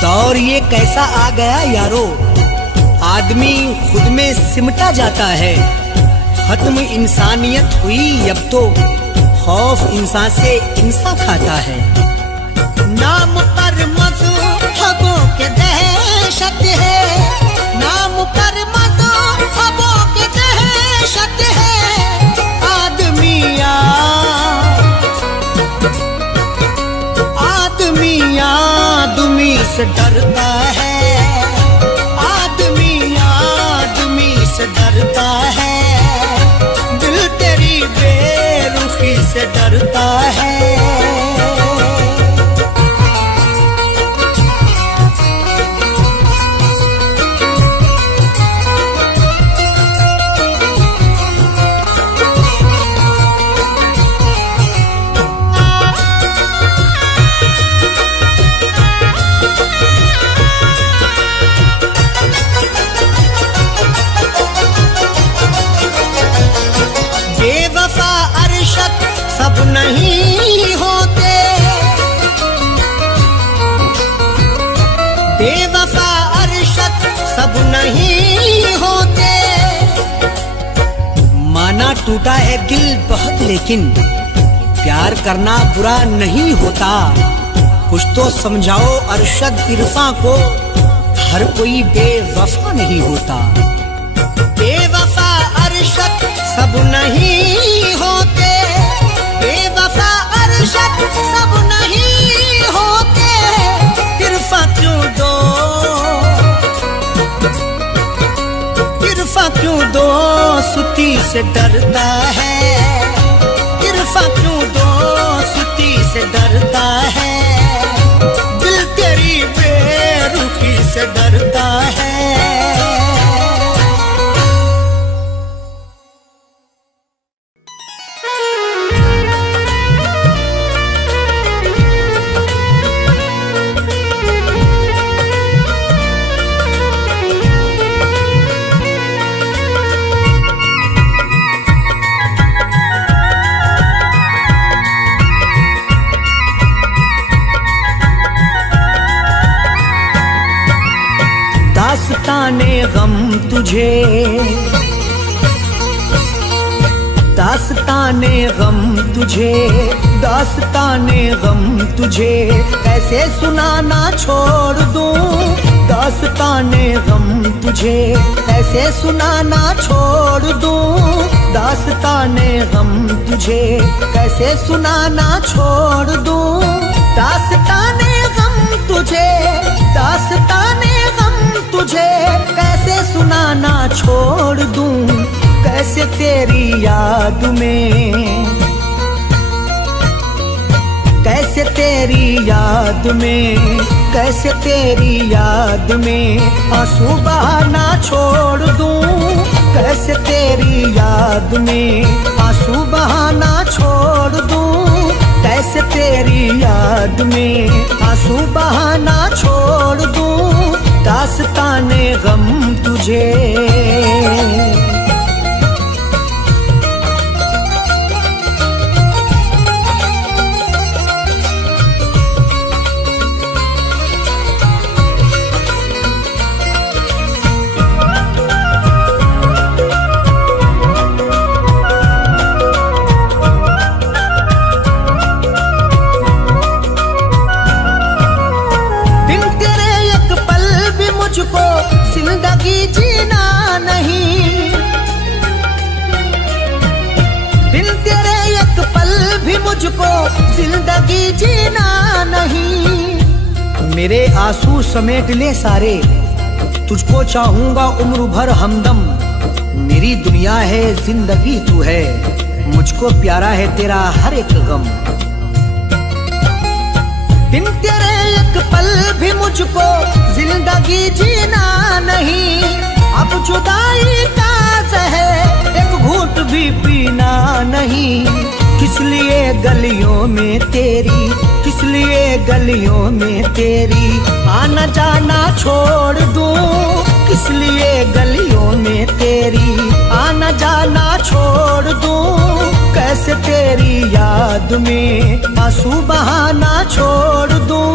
दौर ये कैसा आ गया यारो, आदमी खुद में सिमटा जाता है। खत्म इंसानियत हुई अब तो, खौफ इंसान से इंसान खाता है। नाम पर मज़हबों के दहशत है, नाम पर मज़हबों के दहशत है। आदमी से डरता है, आदमी से डरता है। दिल तेरी बेरुखी से डरता है। नहीं होते। माना टूटा है दिल बहुत, लेकिन प्यार करना बुरा नहीं होता। कुछ तो समझाओ अरशद इरफां को, हर कोई बेवफा नहीं होता। बेवफा अरशद सब नहीं होते, बेवफा अरशद सब नहीं होते। इरफां क्यों दो, इरफां क्यों दो सुती से डरता है। इरफां क्यों दो सुती से डरता है। दिल तेरी बेरुखी से डरता है। दास्ताने गम तुझे, दास्ताने गम तुझे, दास्ताने गम तुझे कैसे सुनाना छोड़ दूं। दास्ताने गम तुझे कैसे सुनाना छोड़ दूं। दास्ताने गम तुझे कैसे सुनाना छोड़ दूं। दास्ताने गम तुझे, दास्ताने गम तुझे कैसे सुनाना छोड़ दूं। कैसे तेरी याद में, कैसे तेरी याद में, कैसे तेरी याद में आंसू बहाना छोड़ दूं। कैसे तेरी याद में आंसू बहाना छोड़ दूं। कैसे तेरी याद में आंसू बहाना छोड़ दूं। दास्ताने गम तुझे। जिंदगी जीना नहीं, बिन तेरे एक पल भी मुझको जिंदगी जीना नहीं। मेरे आंसू समेट ले सारे, तुझको चाहूंगा उम्र भर हमदम। मेरी दुनिया है जिंदगी तू है, मुझको प्यारा है तेरा हर एक गम। बिन तेरे एक पल भी मुझको जिंदगी जीना नहीं। अब जुदाई का ज़हर एक घूंट भी पीना नहीं। किस लिए गलियों में तेरी, किस लिए गलियों में तेरी आना जाना छोड़ दूं। किस लिए गलियों में तेरी आना जाना छोड़ दूं। कैसे तेरी याद में आंसू बहाना छोड़ दूं।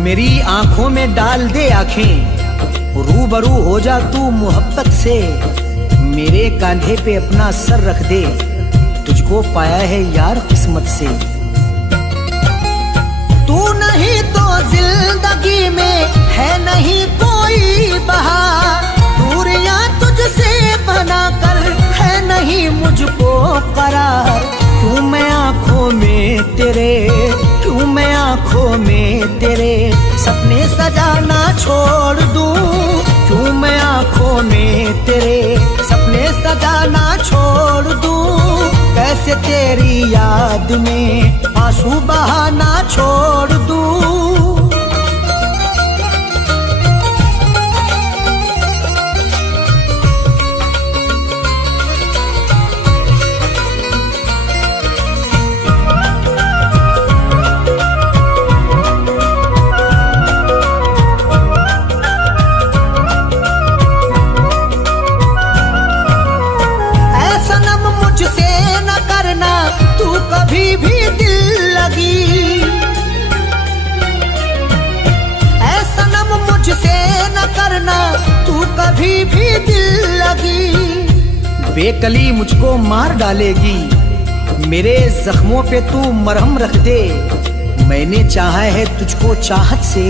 मेरी आंखों में डाल दे आंखें, रूबरू हो जा तू मोहब्बत से। मेरे कांधे पे अपना सर रख दे, तुझको पाया है यार किस्मत से। तू नहीं तो जिंदगी में है नहीं कोई बहार। दूरियां तुझसे बना कर है नहीं मुझको करार। क्यों मैं आंखों में तेरे, क्यों मैं आंखों में तेरे सपने सजाना छोड़ दूं। क्यों मैं आंखों में तेरे सपने सजाना छोड़ दूं। कैसे तेरी याद में आंसू बहाना छोड़ दूं। कभी भी दिल लगी ऐ सनम मुझसे न करना, तू कभी भी दिल लगी। बेकली मुझको मार डालेगी, मेरे जख्मों पे तू मरहम रख दे। मैंने चाहा है तुझको चाहत से,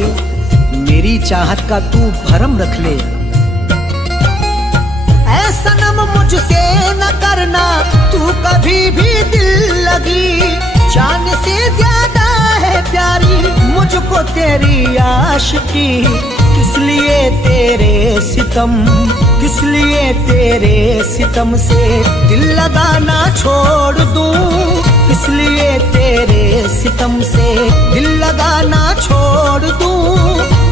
मेरी चाहत का तू भरम रख ले। ऐ सनम मुझसे न करना, तू कभी भी दिल लगी। जान से ज्यादा है प्यारी मुझको तेरी आशिकी। किस लिए तेरे सितम, किस लिए तेरे सितम से दिल लगाना छोड़ दूं। किस लिए तेरे सितम से दिल लगाना छोड़ दूं।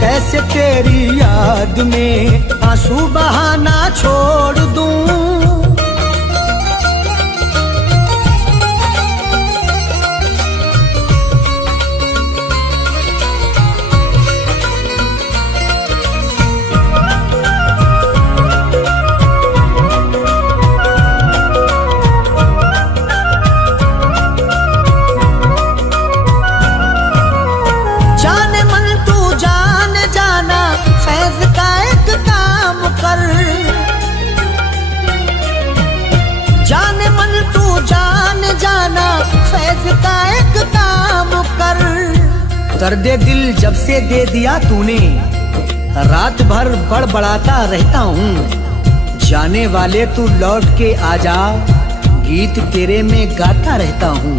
कैसे तेरी याद में आंसू बहाना छोड़ दूं। जाने मन तू जान जाना, फैज का एक काम कर। दर्द दिल जब से दे दिया तूने, रात भर बड़बड़ाता रहता हूँ। जाने वाले तू लौट के आजा, गीत तेरे में गाता रहता हूँ।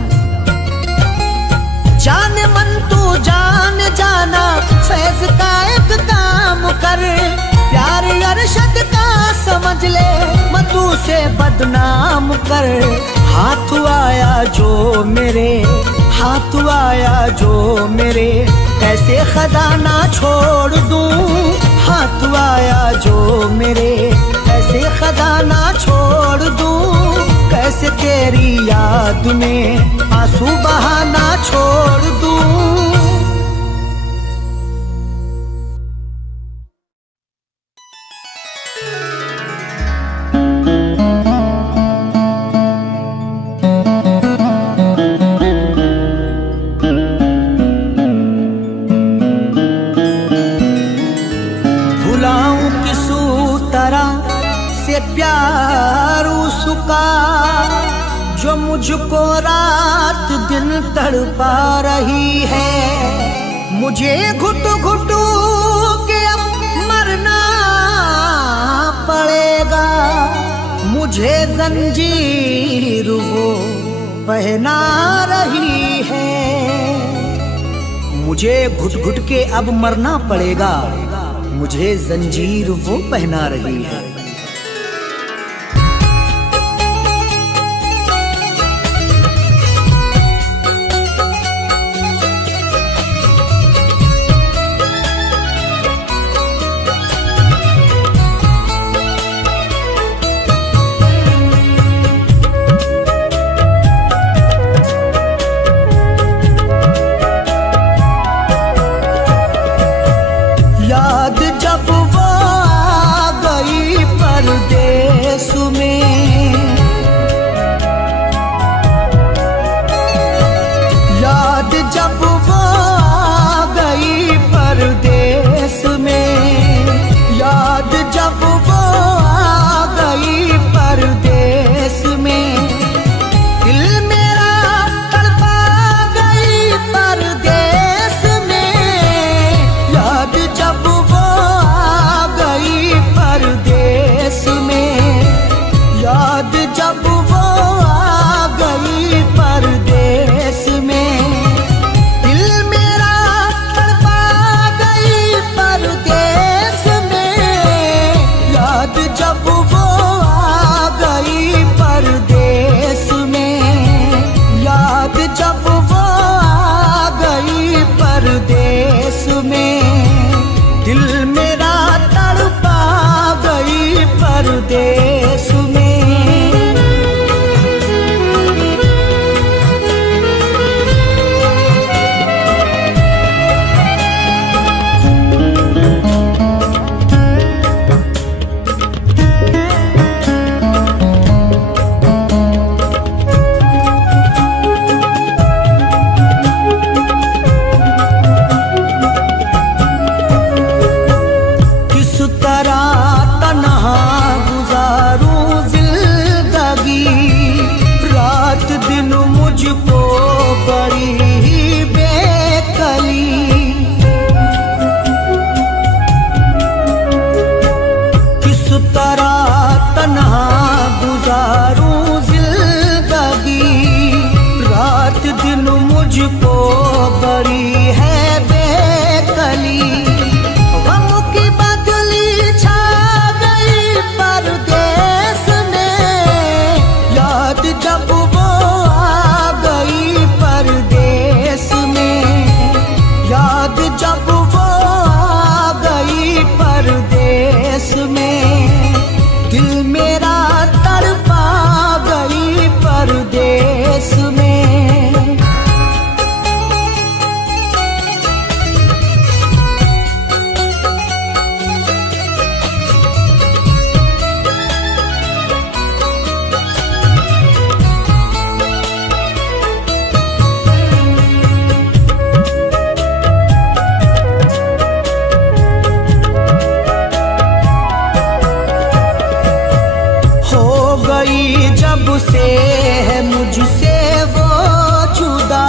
जाने मन तू जान जाना, फैज का एक काम कर। प्यार अरशद का समझ ले, मधु से बदनाम कर। हाथ आया जो मेरे, हाथ आया जो मेरे, कैसे खजाना छोड़ दूं। हाथ आया जो मेरे, कैसे खजाना छोड़ दूं। कैसे तेरी याद में आंसू बहाना छोड़ दूं। प्यार उसका जो मुझको रात दिन तड़पा रही है। मुझे घुट घुट के अब मरना पड़ेगा। मुझे जंजीर वो पहना रही है। मुझे घुट घुट के अब मरना पड़ेगा। मुझे जंजीर वो पहना रही है। याद जब वो आ गई याद जब वो आ गई परदेस में, दिल मेरा तड़पा गई परदेस में। मुझको बड़ी बेकली, किस तरह तन्हा गुजारूं जिंदगी, रात दिन मुझको बड़ी है बेकली। गम की बदली छा गई परदेस में, याद जब वो परदेस में, याद जब वो आ गई परदेस में, दिल मेरा तड़पा गई परदेस में। जब से है मुझसे वो जुदा,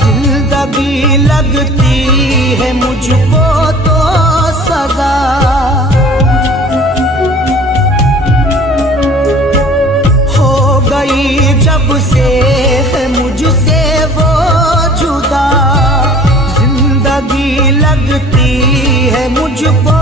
जिंदगी लगती है मुझको तो सजा। हो गई जब से है मुझसे वो जुदा, जिंदगी लगती है मुझको